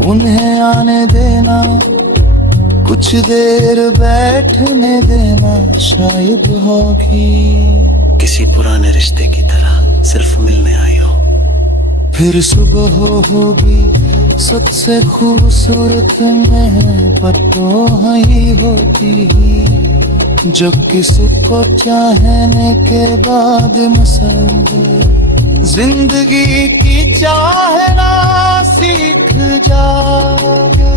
उन्हें आने देना, कुछ देर बैठने देना शायद होगी। किसी पुराने रिश्ते की तरह सिर्फ मिलने आई हो। फिर सुबह होगी सबसे खूबसूरत महबत तो वही होती ही जो किसी को चाहने के बाद मसल जिंदगी की चाहना सीख जाओगे।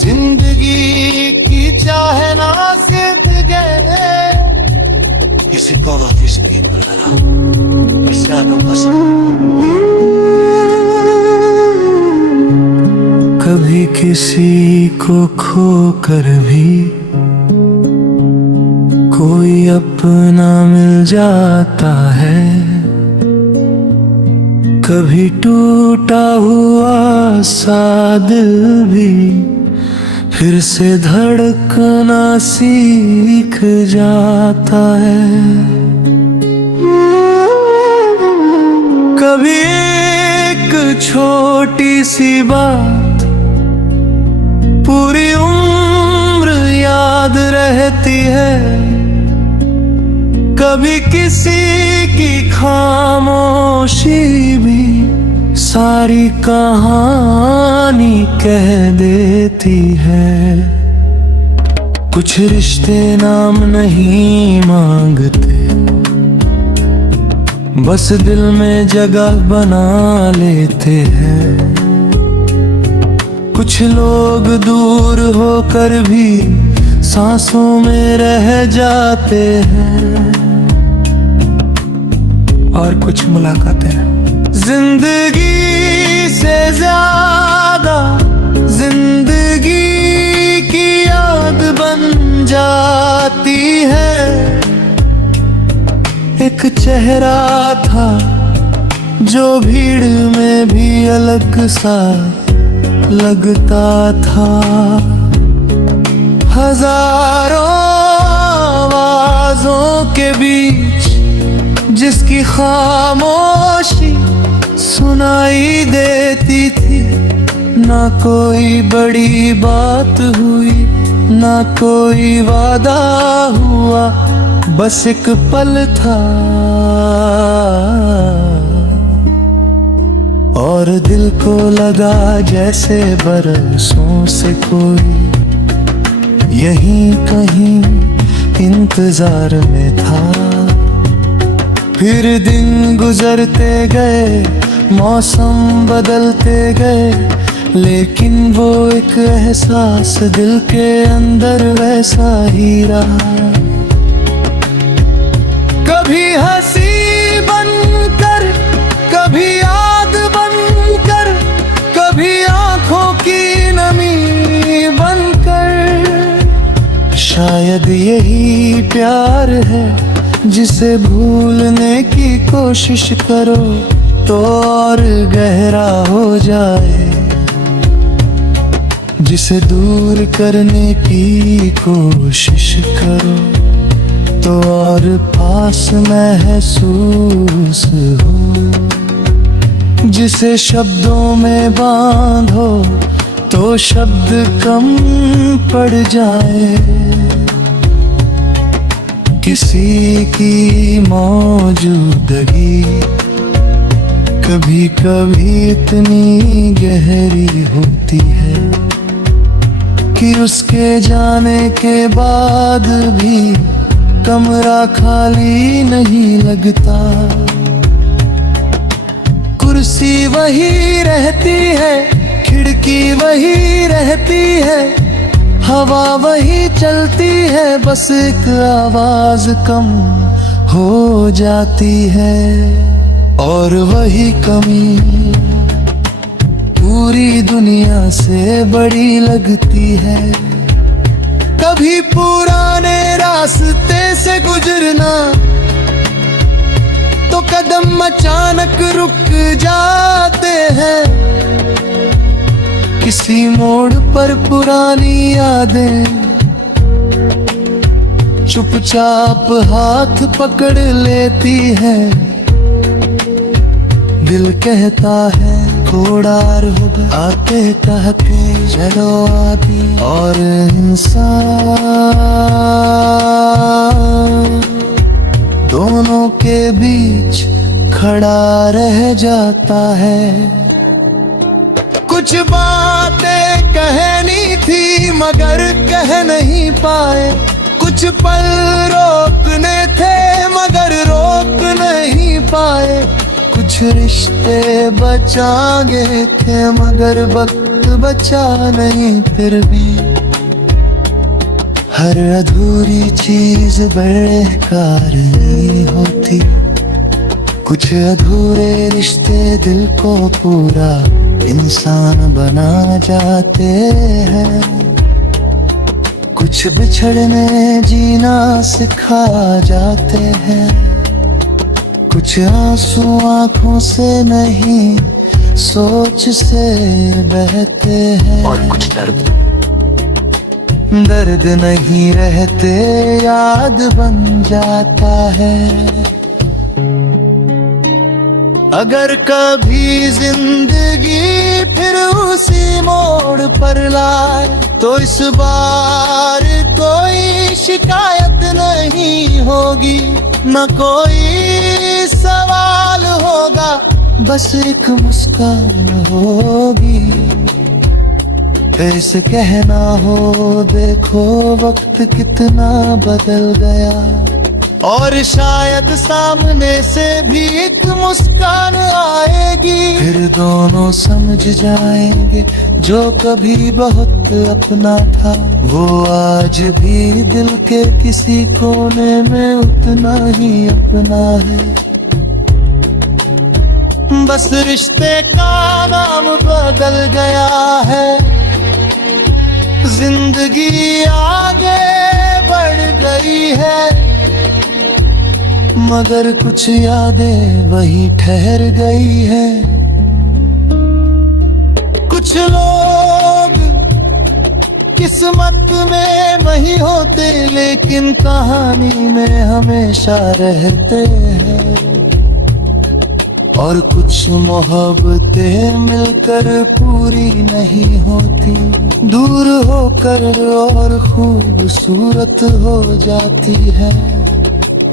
जिंदगी की चाहना सीख गए। You see all of these people around. It's marami ukasama. कभी किसी को खोकर भी कोई अपना मिल जाता है, कभी टूटा हुआ सा दिल भी फिर से धड़कना सीख जाता है। कभी एक छोटी सी बात पूरी उम्र याद रहती है, कभी किसी की खामोशी भी सारी कहानी कह देती है। कुछ रिश्ते नाम नहीं मांगते, बस दिल में जगह बना लेते हैं। कुछ लोग दूर होकर भी सांसों में रह जाते हैं, और कुछ मुलाकातें जिंदगी से ज्यादा जिंदगी की याद बन जाती है। एक चेहरा था जो भीड़ में भी अलग सा लगता था, हजारों आवाजों के बीच जिसकी खामोशी सुनाई देती थी। ना कोई बड़ी बात हुई, ना कोई वादा हुआ, बस एक पल था और दिल को लगा जैसे बरसों से कोई यहीं कहीं इंतजार में था। फिर दिन गुजरते गए, मौसम बदलते गए, लेकिन वो एक एहसास दिल के अंदर वैसा ही रहा। कभी हंसी बनकर, कभी याद बनकर, कभी आंखों की नमी बनकर। शायद यही प्यार है जिसे भूलने की कोशिश करो तो और गहरा हो जाए, जिसे दूर करने की कोशिश करो तो और पास महसूस हो, जिसे शब्दों में बांधो तो शब्द कम पड़ जाए। किसी की मौजूदगी कभी कभी इतनी गहरी होती है कि उसके जाने के बाद भी कमरा खाली नहीं लगता। कुर्सी वही रहती है, खिड़की वही रहती है, हवा वही चलती है, बस एक आवाज कम हो जाती है। और वही कमी पूरी दुनिया से बड़ी लगती है। कभी पुराने रास्ते से गुजरना तो कदम अचानक रुक जाते हैं। किसी मोड़ पर पुरानी यादें चुपचाप हाथ पकड़ लेती है। दिल कहता है घोड़ार होगा, आते कहते चलो आदि और इंसान दोनों के बीच खड़ा रह जाता है। कुछ बातें कहनी थी मगर कह नहीं पाए, कुछ पल रोकने थे मगर रोक नहीं पाए, कुछ रिश्ते बचाए थे मगर वक्त बचा नहीं। फिर भी हर अधूरी चीज बेकार नहीं होती, कुछ अधूरे रिश्ते दिल को पूरा इंसान बना जाते हैं, कुछ बिछड़ने जीना सिखा जाते हैं, कुछ आंसू आंखों से नहीं सोच से बहते हैं, और कुछ दर्द दर्द नहीं रहते याद बन जाता है। अगर कभी जिंदगी फिर उसी मोड़ पर लाए तो इस बार कोई शिकायत नहीं होगी, न कोई सवाल होगा, बस एक मुस्कान होगी। ऐसे कहना हो देखो वक्त कितना बदल गया, और शायद सामने से भी एक मुस्कान आएगी, फिर दोनों समझ जाएंगे जो कभी बहुत अपना था वो आज भी दिल के किसी कोने में उतना ही अपना है। बस रिश्ते का नाम बदल गया है, जिंदगी आगे बढ़ गई है, मगर कुछ यादें वही ठहर गई है। कुछ लोग किस्मत में नहीं होते लेकिन कहानी में हमेशा रहते हैं, और कुछ मोहब्बतें मिलकर पूरी नहीं होती, दूर होकर और खूबसूरत हो जाती है।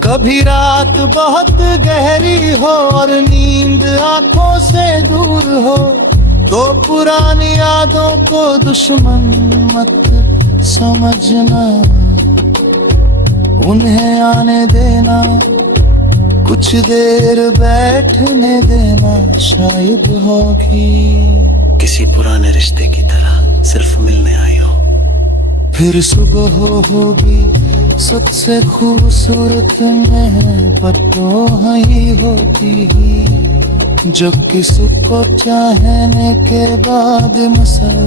कभी रात बहुत गहरी हो और नींद आंखों से दूर हो तो पुरानी यादों को दुश्मन मत समझना, उन्हें आने देना, कुछ देर बैठने देना, शायद होगी किसी पुराने रिश्ते की तरह सिर्फ मिलने आई हो। फिर सुबह होगी सबसे खूबसूरत महबत तो ही होती ही, जो किसी को चाहने के बाद मसल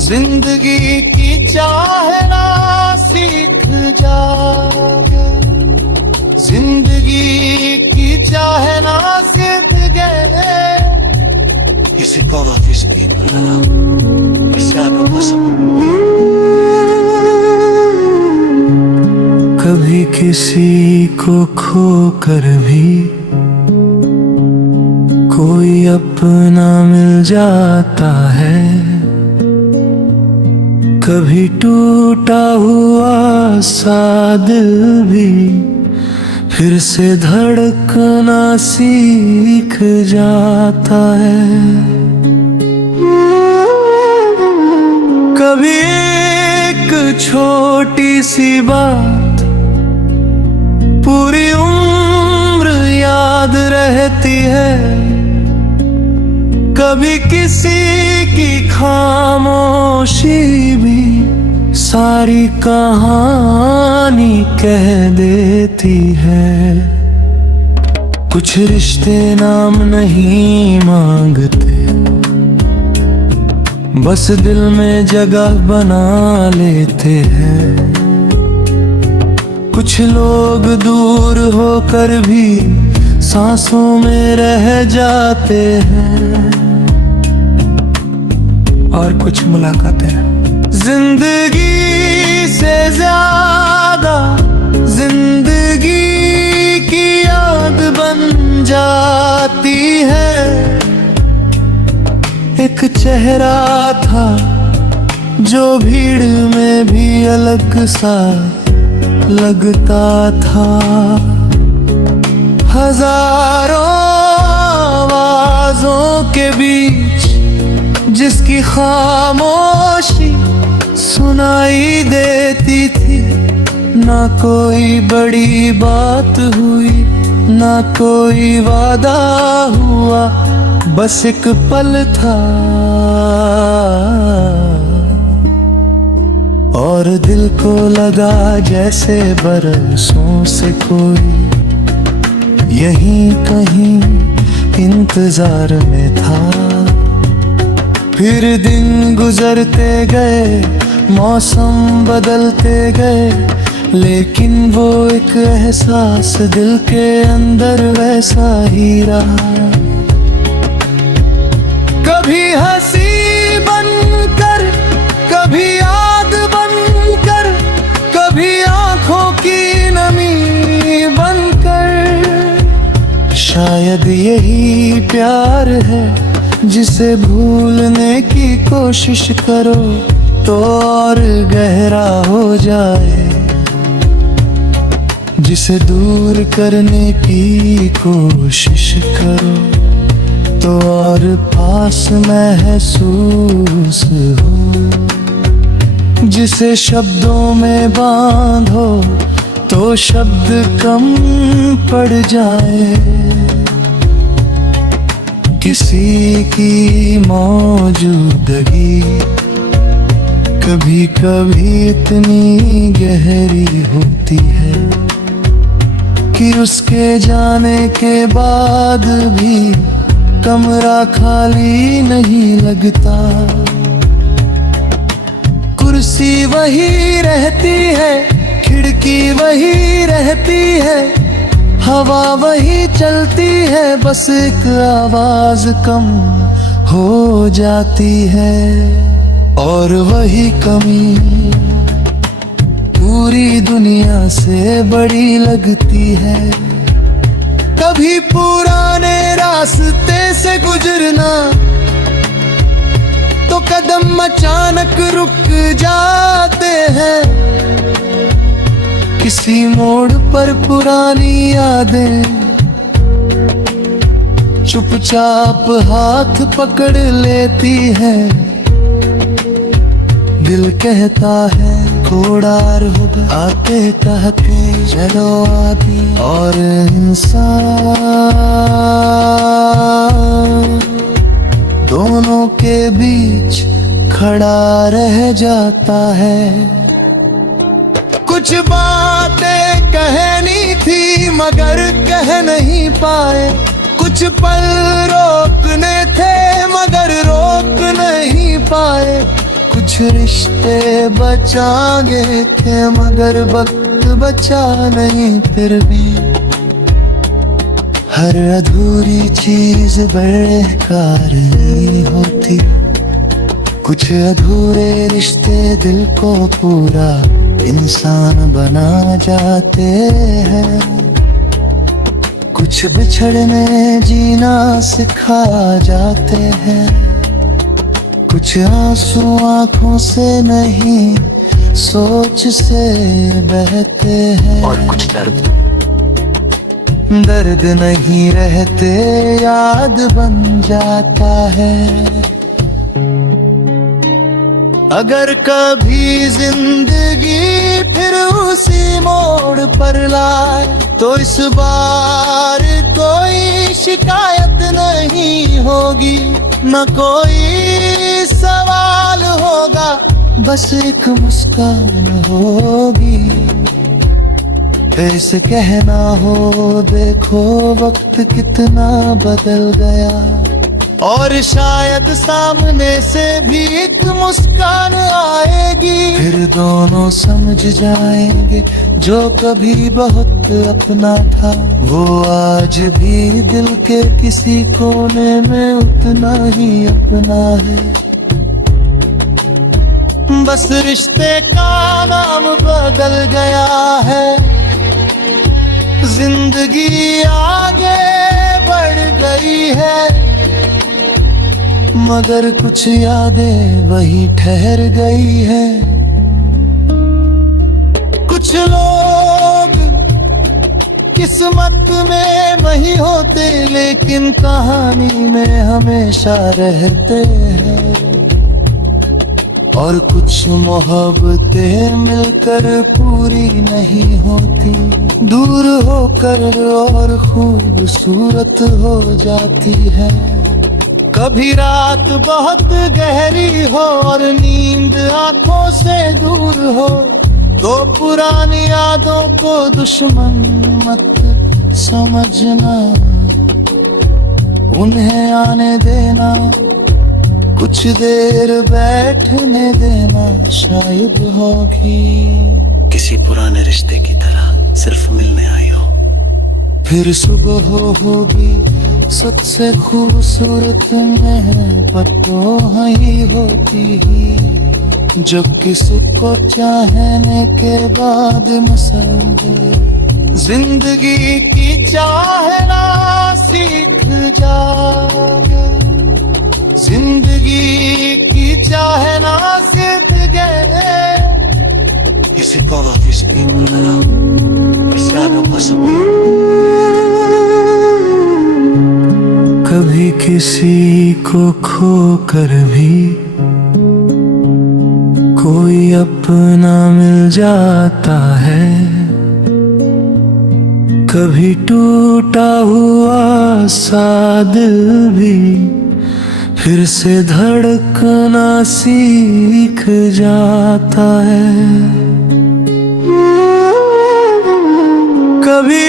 जिंदगी की चाहना सीख जाओगे, जिंदगी की चाहना सीख गए। किसी को किस की कभी किसी को खो कर भी कोई अपना मिल जाता है, कभी टूटा हुआ सा दिल भी फिर से धड़कना सीख जाता है। कभी एक छोटी सी बात पूरी उम्र याद रहती है, कभी किसी की खामोशी भी सारी कहानी कह देती है। कुछ रिश्ते नाम नहीं मांगते, बस दिल में जगह बना लेते हैं। कुछ लोग दूर होकर भी सांसों में रह जाते हैं, और कुछ मुलाकातें जिंदगी से ज्यादा जिंदगी की याद बन जाती है। एक चेहरा था जो भीड़ में भी अलग सा लगता था, हजारों आवाजों के बीच जिसकी खामोशी सुनाई देती थी। ना कोई बड़ी बात हुई, ना कोई वादा हुआ, बस एक पल था और दिल को लगा जैसे बरसों से कोई यहीं कहीं इंतजार में था। फिर दिन गुजरते गए, मौसम बदलते गए, लेकिन वो एक एहसास दिल के अंदर वैसा ही रहा। कभी हंसी बनकर, कभी याद बनकर, कभी आंखों की नमी बनकर। शायद यही प्यार है जिसे भूलने की कोशिश करो तो और गहरा हो जाए, जिसे दूर करने की कोशिश करो तो और पास महसूस हो। जिसे शब्दों में बांधो तो शब्द कम पड़ जाए। किसी की मौजूदगी कभी कभी इतनी गहरी होती है कि उसके जाने के बाद भी कमरा खाली नहीं लगता। कुर्सी वही रहती है, खिड़की वही रहती है, हवा वही चलती है, बस एक आवाज कम हो जाती है। और वही कमी पूरी दुनिया से बड़ी लगती है। कभी पुराने रास्ते से गुजरना तो कदम अचानक रुक जाते हैं। किसी मोड़ पर पुरानी यादें चुपचाप हाथ पकड़ लेती हैं। दिल कहता है घोड़ार होगा, आते कहते चलो आदि। और इंसान दोनों के बीच खड़ा रह जाता है। कुछ बातें कहनी थी मगर कह नहीं पाए, कुछ पल रोकने थे मगर रोक नहीं पाए, कुछ रिश्ते बचाने थे मगर वक्त बचा नहीं। फिर भी हर अधूरी चीज बेकार नहीं होती। कुछ अधूरे रिश्ते दिल को पूरा इंसान बना जाते हैं। कुछ बिछड़ने जीना सिखा जाते हैं। कुछ आंसू आंखों से नहीं सोच से बहते हैं। और कुछ दर्द नहीं रहते, याद बन जाता है। अगर कभी जिंदगी फिर उसी मोड़ पर लाए तो इस बार कोई शिकायत नहीं होगी, न कोई सवाल होगा, बस एक मुस्कान होगी। फिर से कहना हो देखो वक्त कितना बदल गया, और शायद सामने से भी एक मुस्कान आएगी। फिर दोनों समझ जाएंगे जो कभी बहुत अपना था वो आज भी दिल के किसी कोने में उतना ही अपना है। बस रिश्ते का नाम बदल गया है, जिंदगी आगे बढ़ गई है, मगर कुछ यादें वही ठहर गई है। कुछ लोग किस्मत में वही होते लेकिन कहानी में हमेशा रहते हैं, और कुछ मोहब्बतें मिलकर पूरी नहीं होती, दूर होकर और खूबसूरत हो जाती है। कभी रात बहुत गहरी हो और नींद आंखों से दूर हो तो पुरानी यादों को दुश्मन मत समझना, उन्हें आने देना, कुछ देर बैठने देना, शायद होगी किसी पुराने रिश्ते की तरह सिर्फ मिलने आई हो। फिर सुबह होगी सबसे खूबसूरत में, पर तो ही होती ही जो किसी को चाहने के बाद मसले जिंदगी की चाहना सीख जाओगे, जिंदगी की चाहना सीख गए। You see all of these people around. It's not impossible. कभी किसी को खो कर भी कोई अपना मिल जाता है, कभी टूटा हुआ सा दिल भी फिर से धड़कना सीख जाता है। कभी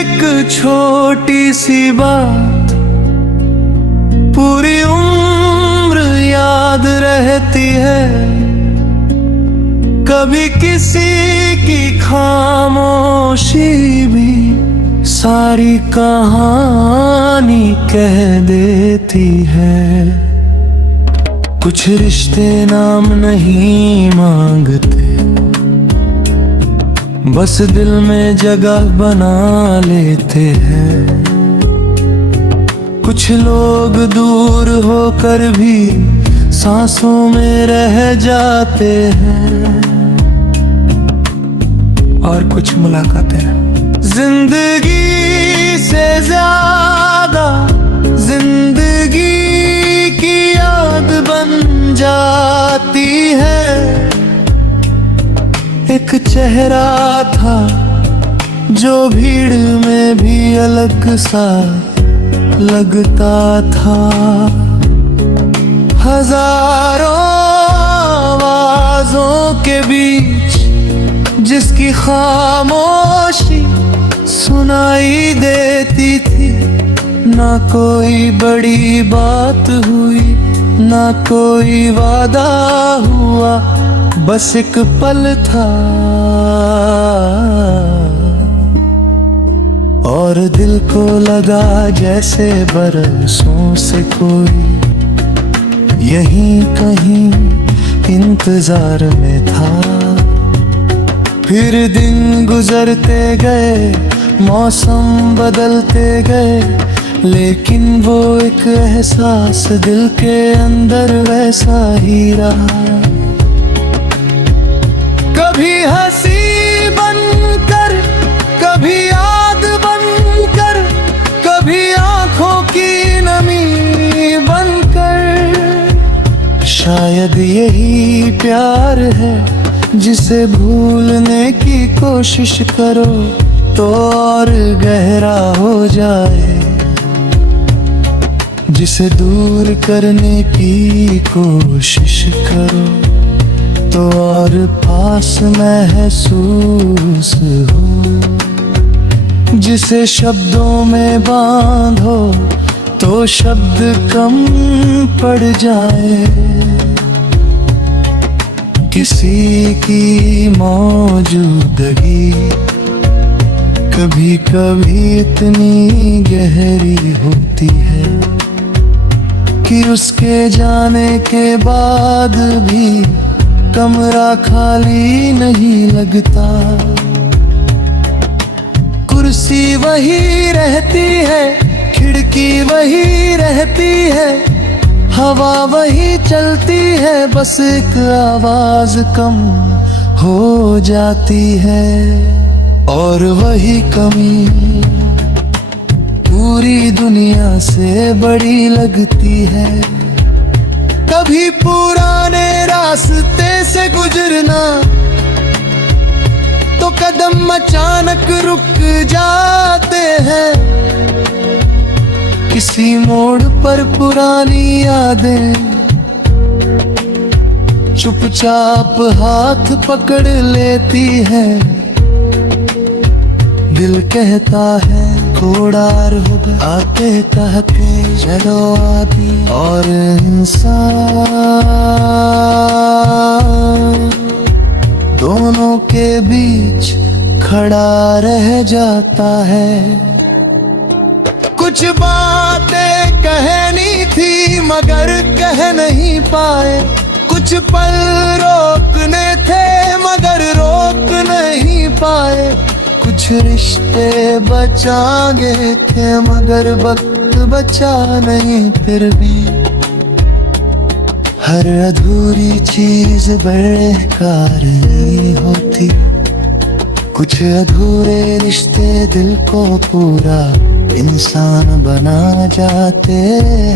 एक छोटी सी बात पूरी उम्र याद रहती है, कभी किसी की खामोशी भी सारी कहानी कह देती है। कुछ रिश्ते नाम नहीं मांगते, बस दिल में जगह बना लेते हैं। कुछ लोग दूर होकर भी सांसों में रह जाते हैं, और कुछ मुलाकातें जिंदगी से ज्यादा जिंदगी की याद बन जाती है। एक चेहरा था जो भीड़ में भी अलग सा लगता था, हजारों आवाजों के बीच जिसकी खामोशी सुनाई देती थी। ना कोई बड़ी बात हुई, ना कोई वादा हुआ, बस एक पल था और दिल को लगा जैसे बरसों से कोई यहीं कहीं इंतजार में था। फिर दिन गुजरते गए, मौसम बदलते गए, लेकिन वो एक एहसास दिल के अंदर वैसा ही रहा। कभी हंसी बनकर, कभी याद बनकर, कभी आंखों की नमी बनकर। शायद यही प्यार है जिसे भूलने की कोशिश करो तो और गहरा हो जाए, जिसे दूर करने की कोशिश करो तो और पास महसूस हो, जिसे शब्दों में बांधो तो शब्द कम पड़ जाए। किसी की मौजूदगी कभी कभी इतनी गहरी होती है कि उसके जाने के बाद भी कमरा खाली नहीं लगता। कुर्सी वही रहती है, खिड़की वही रहती है, हवा वही चलती है, बस एक आवाज कम हो जाती है। और वही कमी पूरी दुनिया से बड़ी लगती है। कभी पुराने रास्ते से गुजरना तो कदम अचानक रुक जाते हैं। किसी मोड़ पर पुरानी यादें चुपचाप हाथ पकड़ लेती हैं। दिल कहता है थोड़ा रुक आते कह के चलो अभी, और इंसान दोनों के बीच खड़ा रह जाता है। कुछ बातें कहनी थी मगर कह नहीं पाए, कुछ पल रोकने थे मगर रोक नहीं पाए, कुछ रिश्ते बचाने थे मगर वक्त बचा नहीं। फिर भी हर अधूरी चीज बेकार नहीं होती, कुछ अधूरे रिश्ते दिल को पूरा इंसान बना जाते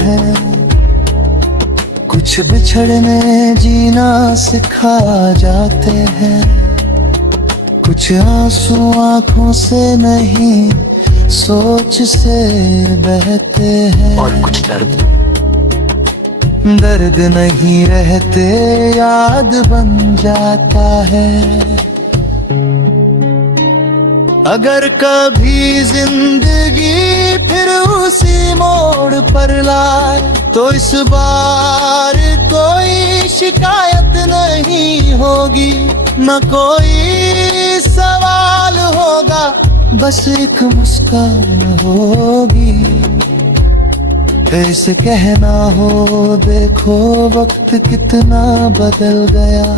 हैं। कुछ बिछड़ने जीना सिखा जाते हैं, कुछ आंसू आंखों से नहीं सोच से बहते हैं, और कुछ दर्द दर्द नहीं रहते याद बन जाता है। अगर कभी जिंदगी फिर उसी मोड़ पर लाए तो इस बार कोई शिकायत नहीं होगी, न कोई सवाल होगा, बस एक मुस्कान होगी। ऐसे कहना हो देखो वक्त कितना बदल गया,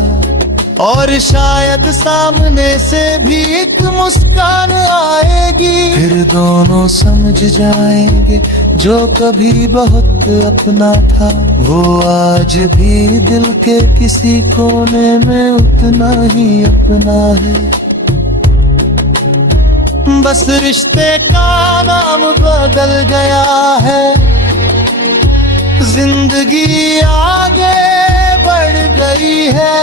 और शायद सामने से भी एक मुस्कान आएगी। फिर दोनों समझ जाएंगे जो कभी बहुत अपना था वो आज भी दिल के किसी कोने में उतना ही अपना है। बस रिश्ते का नाम बदल गया है, जिंदगी आगे बढ़ गई है,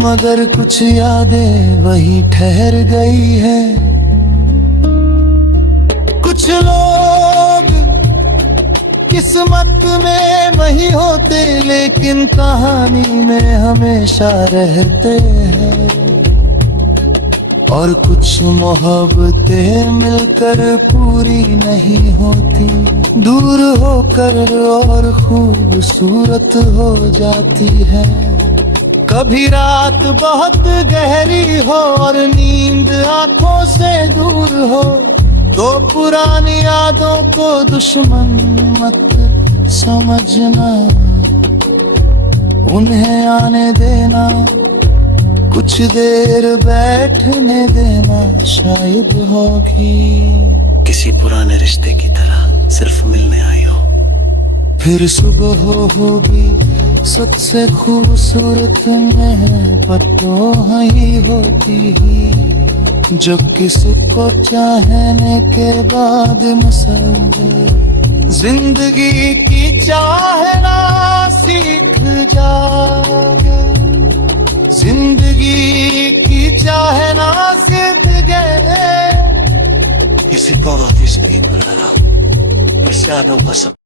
मगर कुछ यादें वही ठहर गई है। कुछ लोग किस्मत में नहीं होते लेकिन कहानी में हमेशा रहते हैं, और कुछ मोहब्बतें मिलकर पूरी नहीं होती, दूर होकर और खूबसूरत हो जाती है। कभी रात बहुत गहरी हो और नींद आंखों से दूर हो, तो पुरानी यादों को दुश्मन मत समझना, उन्हें आने देना, कुछ देर बैठने देना, शायद होगी किसी पुराने रिश्ते की तरह सिर्फ मिलने आई हो। फिर सुबह होगी सबसे खूबसूरत मोहब्बत तो ही होती ही, जो किसी को चाहने के बाद मसले जिंदगी की चाहना सीख जाओगे, जिंदगी की चाहना सीख गए। You see all of these people around, but I don't want some